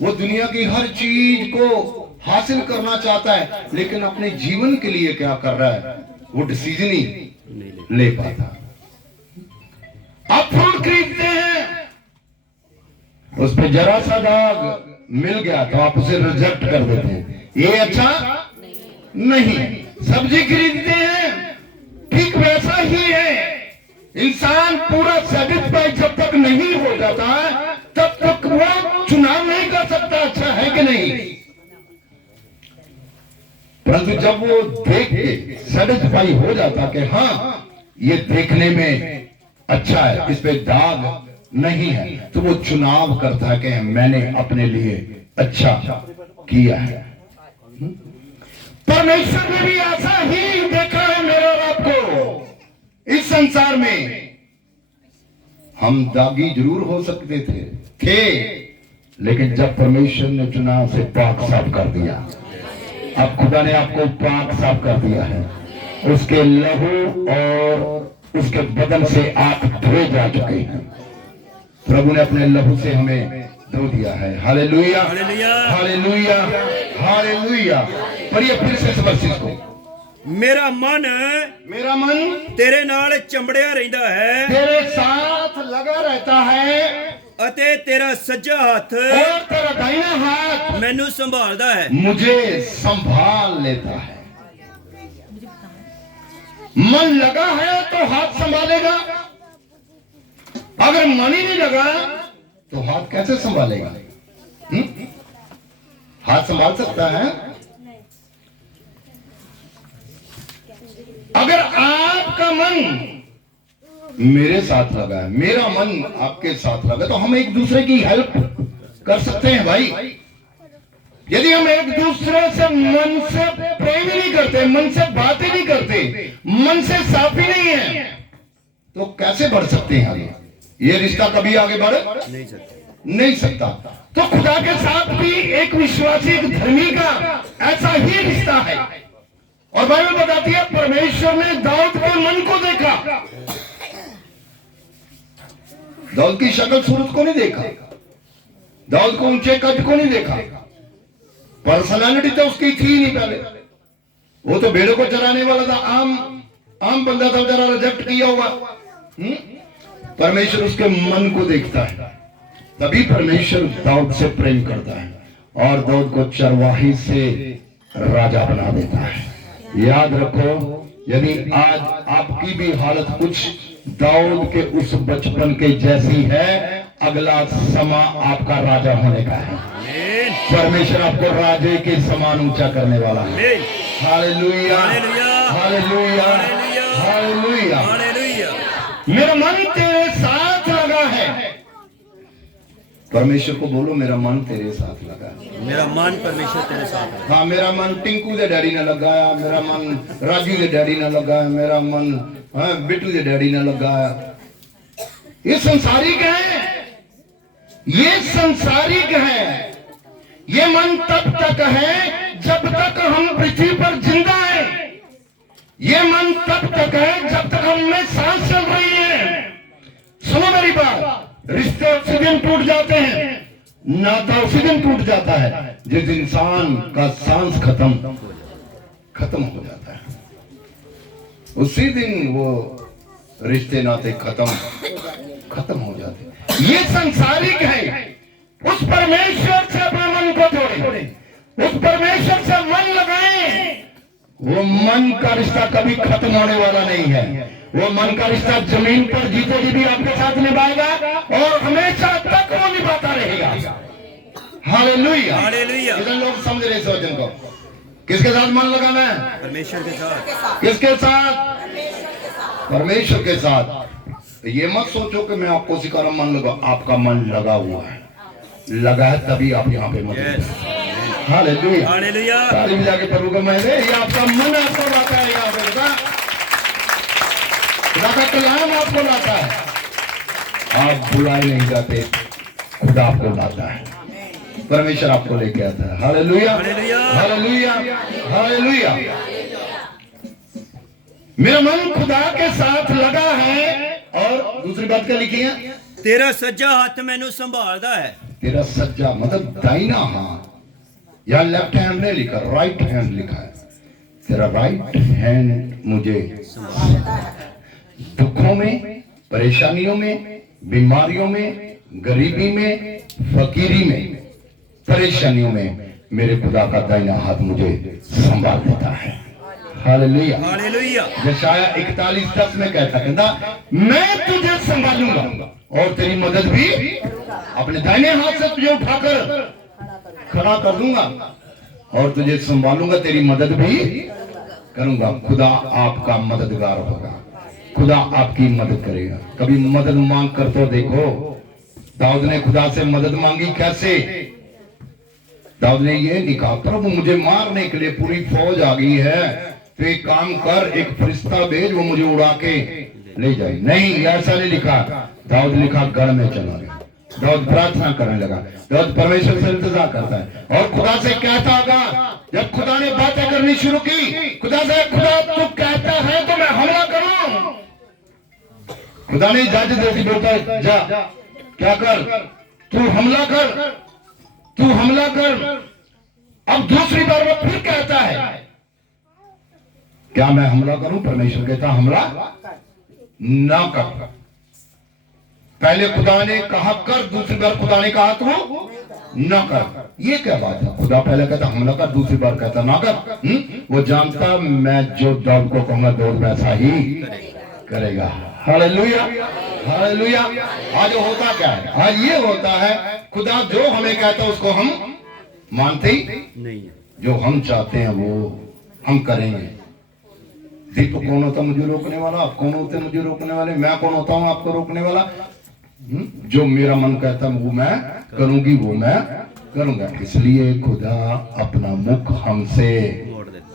वो दुनिया की हर चीज को हासिल करना चाहता है, लेकिन अपने जीवन के लिए क्या कर रहा है वो डिसीजन ही ले पाता। आप फ्रूट खरीदते हैं, उस पर जरा सा दाग मिल गया तो आप उसे रिजेक्ट कर देते हैं, ये अच्छा नहीं। सब्जी खरीदते हैं, ठीक वैसा ही है। इंसान पूरा सेटिस्फाइड जब तक नहीं हो जाता तब तक वो चुनाव नहीं कर सकता अच्छा है कि नहीं। परंतु जब वो देख के सेटिस्फाई हो जाता कि हाँ ये देखने में अच्छा है, इस पे दाग नहीं है, तो वो चुनाव करता है कि मैंने अपने लिए अच्छा किया है। परमेश्वर ने भी ऐसा ही देखा है मेरे और आपको। इस संसार में हम दागी जरूर हो सकते थे, लेकिन जब परमेश्वर ने चुनाव से पाक साफ कर दिया, अब खुदा ने आपको पाक साफ कर दिया है। उसके लहू और उसके बदन से आप धोए जा चुके हैं। प्रभु ने अपने लहू से हमें धो दिया है। Hallelujah, hallelujah, hallelujah, hallelujah. पढ़िए फिर से इस वर्षिस को। मेरा मन तेरे नाल चंबड़िया रहंदा है, तेरे साथ लगा रहता है, ਅਤੇ ਤੇਰਾ ਸੱਜਾ ਹੱਥ और तेरा दाहिना हाथ ਮੈਨੂੰ ਸੰਭਾਲਦਾ है। मुझे संभाल लेता है। मन लगा है तो हाथ संभालेगा, अगर मन ही नहीं लगा तो हाथ कैसे संभालेगा? हाथ संभाल सकता है? अगर आपका मन मेरे साथ लगा है, मेरा मन आपके साथ लगा, तो हम एक दूसरे की हेल्प कर सकते हैं भाई। यदि हम एक दूसरे से मन से प्रेम ही नहीं करते, मन से बातें नहीं करते, मन से साफ ही नहीं है, तो कैसे बढ़ सकते हैं आगे? ये रिश्ता कभी आगे बढ़ नहीं सकता। तो खुदा के साथ भी एक विश्वासी, एक धर्मी का ऐसा ही रिश्ता है। और बाइबल बताती है परमेश्वर ने दाऊद के मन को देखा। दाऊद की शक्ल सूरत को नहीं देखा, दाऊद को ऊंचे कद को नहीं देखा, पर्सनालिटी तो उसकी थी नहीं पहले। वो तो भेड़ों को चराने वाला था, आम बंदा था, जरा रिजेक्ट किया हुआ। परमेश्वर उसके मन को देखता है, तभी परमेश्वर दाऊद से प्रेम करता है और दाऊद को चरवाही से राजा बना देता है। याद रखो, यदि आज आपकी भी हालत कुछ दाऊद के उस बचपन के जैसी है, अगला समा आपका राजा होने का है। परमेश्वर आपको राजे के समान ऊंचा करने वाला है। Hallelujah, hallelujah, hallelujah. मेरा मन तेरे साथ लगा है। परमेश्वर को बोलो, मेरा मन तेरे साथ लगा है। मेरा मन परमेश्वर तेरे साथ है। हाँ, मेरा मन टिंकू के डैडी ने लगाया, मेरा मन राजू के डैडी ने लगाया, मेरा मन बिट्टू के डैडी ने लगाया। ये संसारिक है, ये संसारिक है। ये मन तब तक है जब तक हम पृथ्वी पर जिंदा है। ये मन तब तक है जब तक हम में सांस चल रही है। सुनो मेरी बात, रिश्ते उसी दिन टूट जाते हैं, नाता उसी दिन टूट जाता है जिस इंसान का सांस खत्म हो जाता है। उसी दिन वो रिश्ते नाते खत्म हो जाते हैं। ये संसारिक है। उस परमेश्वर से अपने मन को जोड़े, उस परमेश्वर से मन लगाएं। वो मन का रिश्ता कभी खत्म होने वाला नहीं है। वो मन का रिश्ता जमीन पर जीते जी भी आपके साथ निभाएगा और हमेशा तक वो निभाता रहेगा। Hallelujah, hallelujah. इधर लोग समझ रहे इस वचन को। किसके साथ मन लगाना है? परमेश्वर के साथ। किसके साथ? परमेश्वर के साथ। ये मत सोचो कि मैं आपको सिखा रहा मन लगा। आपका मन लगा हुआ है, लगा है तभी आप यहाँ पे मत। Hallelujah, hallelujah. ताली बजा के प्रभु का महिमा। ये आपका मन आपको लाता है यहाँ पे, खुदा का कलाम आपको लाता है। आप बुलाए नहीं जाते, खुदा आपको लाता है, परमेश्वर आपको लेके आता है। Hallelujah, hallelujah, hallelujah. मेरा मन खुदा के साथ लगा है। और दूसरी बात क्या लिखी है? तेरा सज्जा हाथ मैनू संभालता है। तेरा सज्जा मतलब दाहिना हाथ, या लेफ्ट हैंड नहीं लिखा, राइट हैंड लिखा है। तेरा राइट हैंड मुझे दुखों में, परेशानियों में, बीमारियों में, गरीबी में, फकीरी में, परेशानियों में मेरे खुदा का दाहिना हाथ मुझे संभाल देता है। हालेलुया। हालेलुया। यशाया 41:10 में कहता मैं तुझे संभालूंगा और तेरी मदद भी अपने दाहिने हाथ से तुझे उठाकर खड़ा कर दूंगा और तुझे संभालूंगा, तेरी मदद भी करूंगा। खुदा आपका मददगार होगा, खुदा आपकी मदद करेगा। कभी मदद मांग कर तो देखो। दाऊद ने खुदा से मदद मांगी कैसे? दाऊद ने ये नहीं कहा प्रभु मुझे मारने के लिए पूरी फौज आ गई है, तो एक काम कर, एक फरिश्ता भेज, वो मुझे उड़ा के ले जाए। नहीं, ऐसा नहीं लिखा। दाऊद लिखा गढ़ में चला गया। दाऊद प्रार्थना करने लगा। दाऊद परमेश्वर से इंतजार करता है और खुदा से कहता होगा, जब खुदा ने बातें करनी शुरू की, खुदा से, खुदा तू कहता है तो मैं हमला करूं। खुदा ने इजाजत दे दी, बोलता है जा क्या कर, तू हमला कर, तू हमला कर। अब दूसरी बार वो फिर कहता है क्या मैं हमला करूं? परमेश्वर कहता हमला ना कर। पहले खुदा ने कहा कर, दूसरी बार खुदा ने कहा तू ना कर। ये क्या बात है? खुदा पहले कहता हमला कर, दूसरी बार कहता ना कर। वो जानता मैं जो दाऊद को कहूंगा दाऊद वैसा ही करेगा। Hallelujah, hallelujah. आज होता क्या है? आज ये होता है खुदा जो हमें कहता है उसको हम मानते ही नहीं। जो हम चाहते हैं वो हम करेंगे। दीपक कौन होता मुझे रोकने वाला? आप कौन होते मुझे रोकने वाले? मैं कौन होता हूं आपको रोकने वाला? जो मेरा मन कहता है वो मैं करूंगी, वो मैं करूंगा। इसलिए खुदा अपना मुख हमसे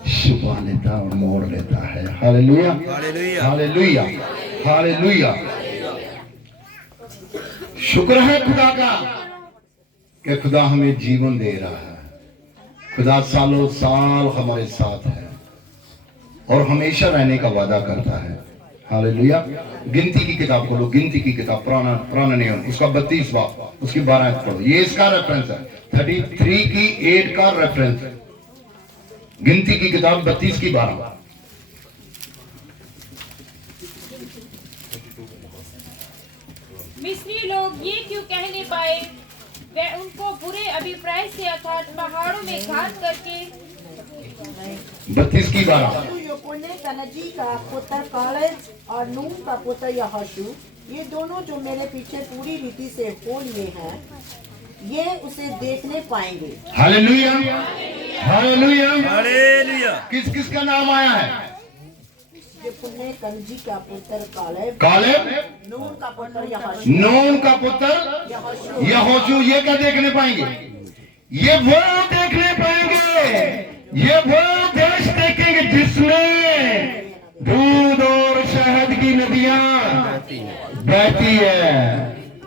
छुपा लेता और मोड़ लेता है। Hallelujah, hallelujah, hallelujah. शुक्र है खुदा का कि खुदा हमें जीवन दे रहा है। खुदा सालों साल हमारे साथ है और हमेशा रहने का वादा करता है। हालेलुया। गिनती की किताब खोलो, गिनती की किताब, पुराना नियम, उसका 32वां, उसकी 12 पढ़ो। ये इसका रेफरेंस है, 33 की 8 का रेफरेंस है। गिनती की किताब 32 की 12। मिस्री लोग ये क्यों कह नहीं पाए? वे उनको बुरे अभिप्राय से अर्थात पहाड़ों में घात करके 32 की 12। यहोशू कनजी का पुत्र कालेब और नून का पुत्र यहोशू, ये दोनों जो मेरे पीछे पूरी रीति से हो लिए हैं, ये उसे देखने पाएंगे। Hallelujah, hallelujah, hallelujah. किस किस का नाम आया है? यहोशू कनजी का पुत्र कालेब, कालेब, नून का पुत्र यहोशू, नून का पुत्र यहोशू। ये क्या देखने पाएंगे? ये वो देखने पाएंगे, ये वो देश देखेंगे जिसमें दूध और शहद की नदियां बहती है।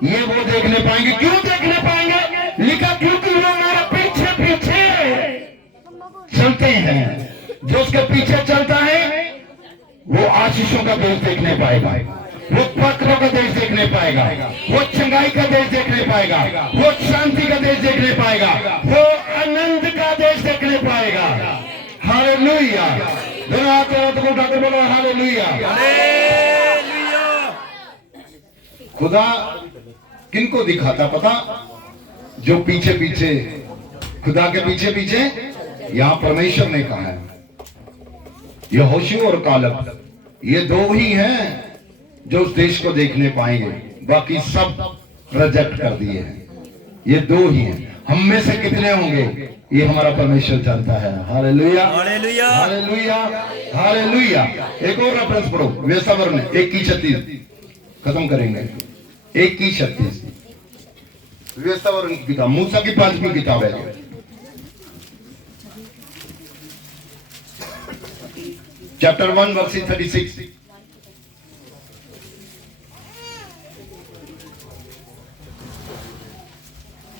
ये वो देखने पाएंगे। क्यों देखने पाएंगे? लिखा क्योंकि वो हमारे पीछे पीछे चलते हैं। जो उसके पीछे चलता है वो आशीषों का देश देखने पाएगा, वो पत्रों का देश देखने पाएगा, वो चंगाई का देश देखने पाएगा, वो शांति का देश देखने पाएगा, वो आनंद का देश देखने पाएगा। हालेलुया। दोनों हाथ को उठाकर बोलो हालेलुया। खुदा किनको दिखाता पता? जो पीछे पीछे, खुदा के पीछे पीछे, यहां परमेश्वर ने कहा है यहोशू और कालेब, ये दो ही हैं जो उस देश को देखने पाएंगे, बाकी सब रिजेक्ट कर दिए हैं। ये दो ही हैं। हम में से कितने होंगे ये हमारा परमेश्वर जानता है। Hallelujah, hallelujah, hallelujah, hallelujah. एक और रेफरेंस पढ़ो, वेसावरण 1:36 खत्म करेंगे। 1:36 वेसावरण की किताब, मूसा की 5वीं किताब है। Chapter 1 verse 36।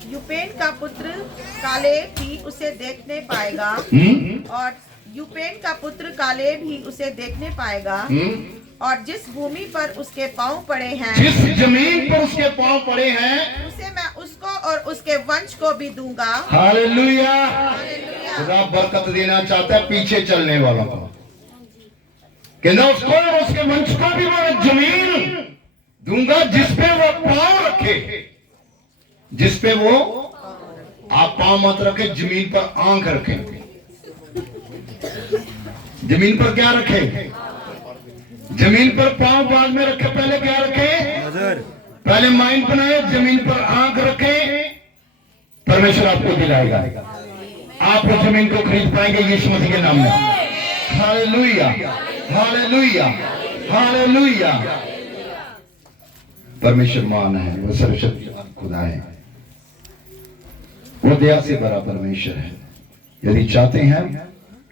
यूपेन का पुत्र कालेब भी उसे देखने पाएगा और यूपेन का पुत्र कालेब ही उसे देखने पाएगा और जिस भूमि पर उसके पांव पड़े हैं, जिस जमीन पर उसके पांव पड़े हैं, उसे मैं उसको और उसके वंश को भी दूंगा। हालेलुया। खुदा बरकत देना चाहता है पीछे चलने वालों को, कहना उसको और उसके वंश को भी मैं जमीन दूंगा जिसपे वो पांव रखे, जिसपे वो आप पांव मत रखे, जमीन पर आंख रखें। जमीन पर क्या रखे? जमीन पर पांव बाद में रखे, पहले क्या रखे? नजर। पहले माइंड बनाए, जमीन पर आंख रखे, परमेश्वर आपको दिलाएगा। आप उस जमीन को खरीद पाएंगे यीशु मसीह के नाम में। Hallelujah, hallelujah, hallelujah. परमेश्वर महान है, वो सर्वशक्तिमान खुदा है, वो दया से भरा परमेश्वर है। यदि चाहते हैं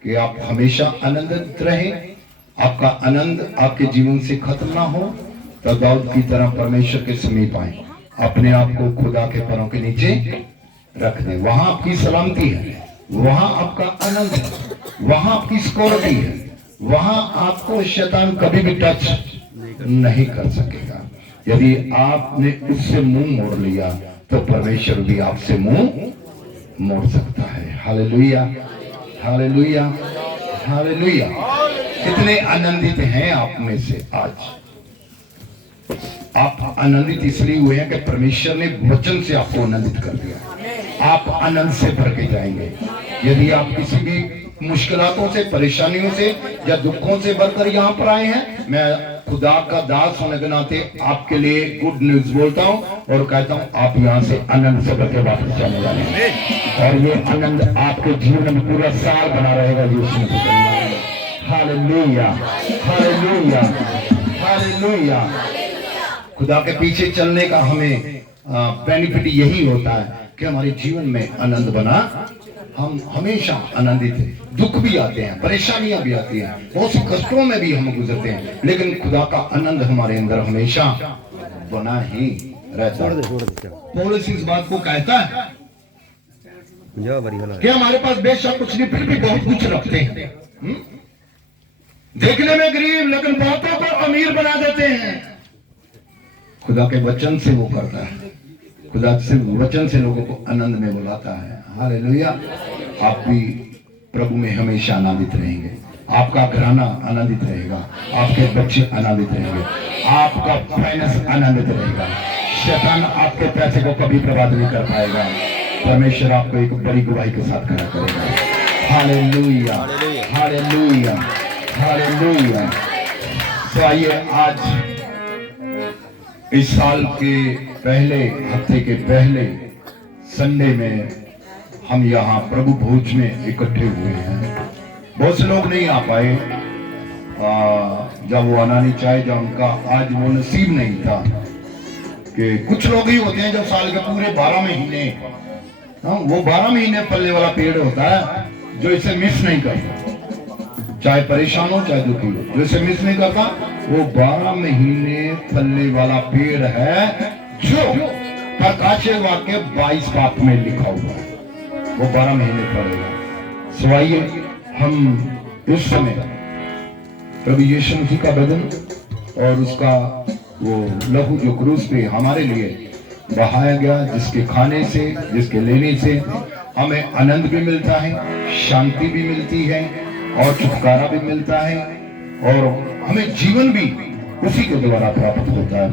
कि आप हमेशा आनंदित रहें, आपका आनंद आपके जीवन से खत्म ना हो, तो दाऊद की तरह परमेश्वर के समीप आए, अपने आप को खुदा के पैरों के नीचे रख दें। वहां आपकी सलामती है, वहां आपका आनंद है, वहां आपकी सिक्योरिटी है, वहां आपको शैतान कभी भी टच नहीं कर सकेगा। यदि आपने उससे मुंह मोड़ लिया तो परमेश्वर भी आपसे मुंह मोड़ सकता है। Hallelujah, hallelujah, hallelujah. कितने आनंदित हैं आप में से आज? आप आनंदित इसलिए हुए हैं कि परमेश्वर ने वचन से आपको आनंदित कर दिया। आप आनंद से भर के जाएंगे। यदि आप किसी भी मुश्किलों से, परेशानियों से या दुखों से भरकर यहाँ पर आए हैं, मैं खुदा का दास होने के नाते आपके लिए गुड न्यूज बोलता हूँ और कहता हूँ आप यहाँ से आनंद से भर के वापस जाने वाले हैं, और ये आनंद आपके जीवन में पूरा साल बना रहेगा यीशु मसीह के नाम में। Hallelujah, hallelujah, hallelujah. खुदा के पीछे चलने का हमें बेनिफिट यही होता है कि हमारे जीवन में आनंद बना, हम हमेशा आनंदित हैं। दुख भी आते हैं, परेशानियां भी आती हैं, बहुत सी कष्टों में भी हम गुजरते हैं, लेकिन खुदा का आनंद हमारे अंदर हमेशा बना ही रहता है। पौलुस इस बात को कहता है कि हमारे पास बेशक कुछ नहीं, फिर भी बहुत कुछ रखते हैं। देखने में गरीब लेकिन बहुतों को अमीर बना देते हैं। खुदा के वचन से वो करता है, खुदा से वचन से लोगों को आनंद में बुलाता है। हालेलुया। आप भी प्रभु में हमेशा आनंदित रहेंगे, आपका घराना आनंदित रहेगा, आपके बच्चे आनंदित रहेंगे, आपका फाइनेंस आनंदित रहेगा, शैतान आपके पैसे को कभी बर्बाद नहीं कर पाएगा। परमेश्वर आपको एक बड़ी गवाही के साथ खड़ा करेगा। Hallelujah, hallelujah, hallelujah. तो आइए आज इस साल के पहले हफ्ते के पहले संडे में हम यहाँ प्रभु भोज में इकट्ठे हुए हैं। बहुत से लोग नहीं आ पाए, जब वो आना नहीं चाहे, जब उनका आज वो नसीब नहीं था। कि कुछ लोग ही होते हैं जो साल के पूरे 12 महीने, वो 12 महीने पलने वाला पेड़ होता है जो इसे मिस नहीं करता, चाहे परेशान हो चाहे दुखी हो, जो इसे मिस नहीं करता, वो 12 महीने फलने वाला पेड़ है जो प्रकाशित वाक्य 22 पाप में लिखा हुआ है, वो 12 महीने पड़ेगा। सवाइए हम इस समय प्रभु यीशु मसीह का बदन और उसका वो लहू जो क्रूस पे हमारे लिए बहाया गया, जिसके खाने से, जिसके लेने से हमें आनंद भी मिलता है, शांति भी मिलती है और छुटकारा भी मिलता है, और हमें जीवन भी उसी के द्वारा प्राप्त होता है।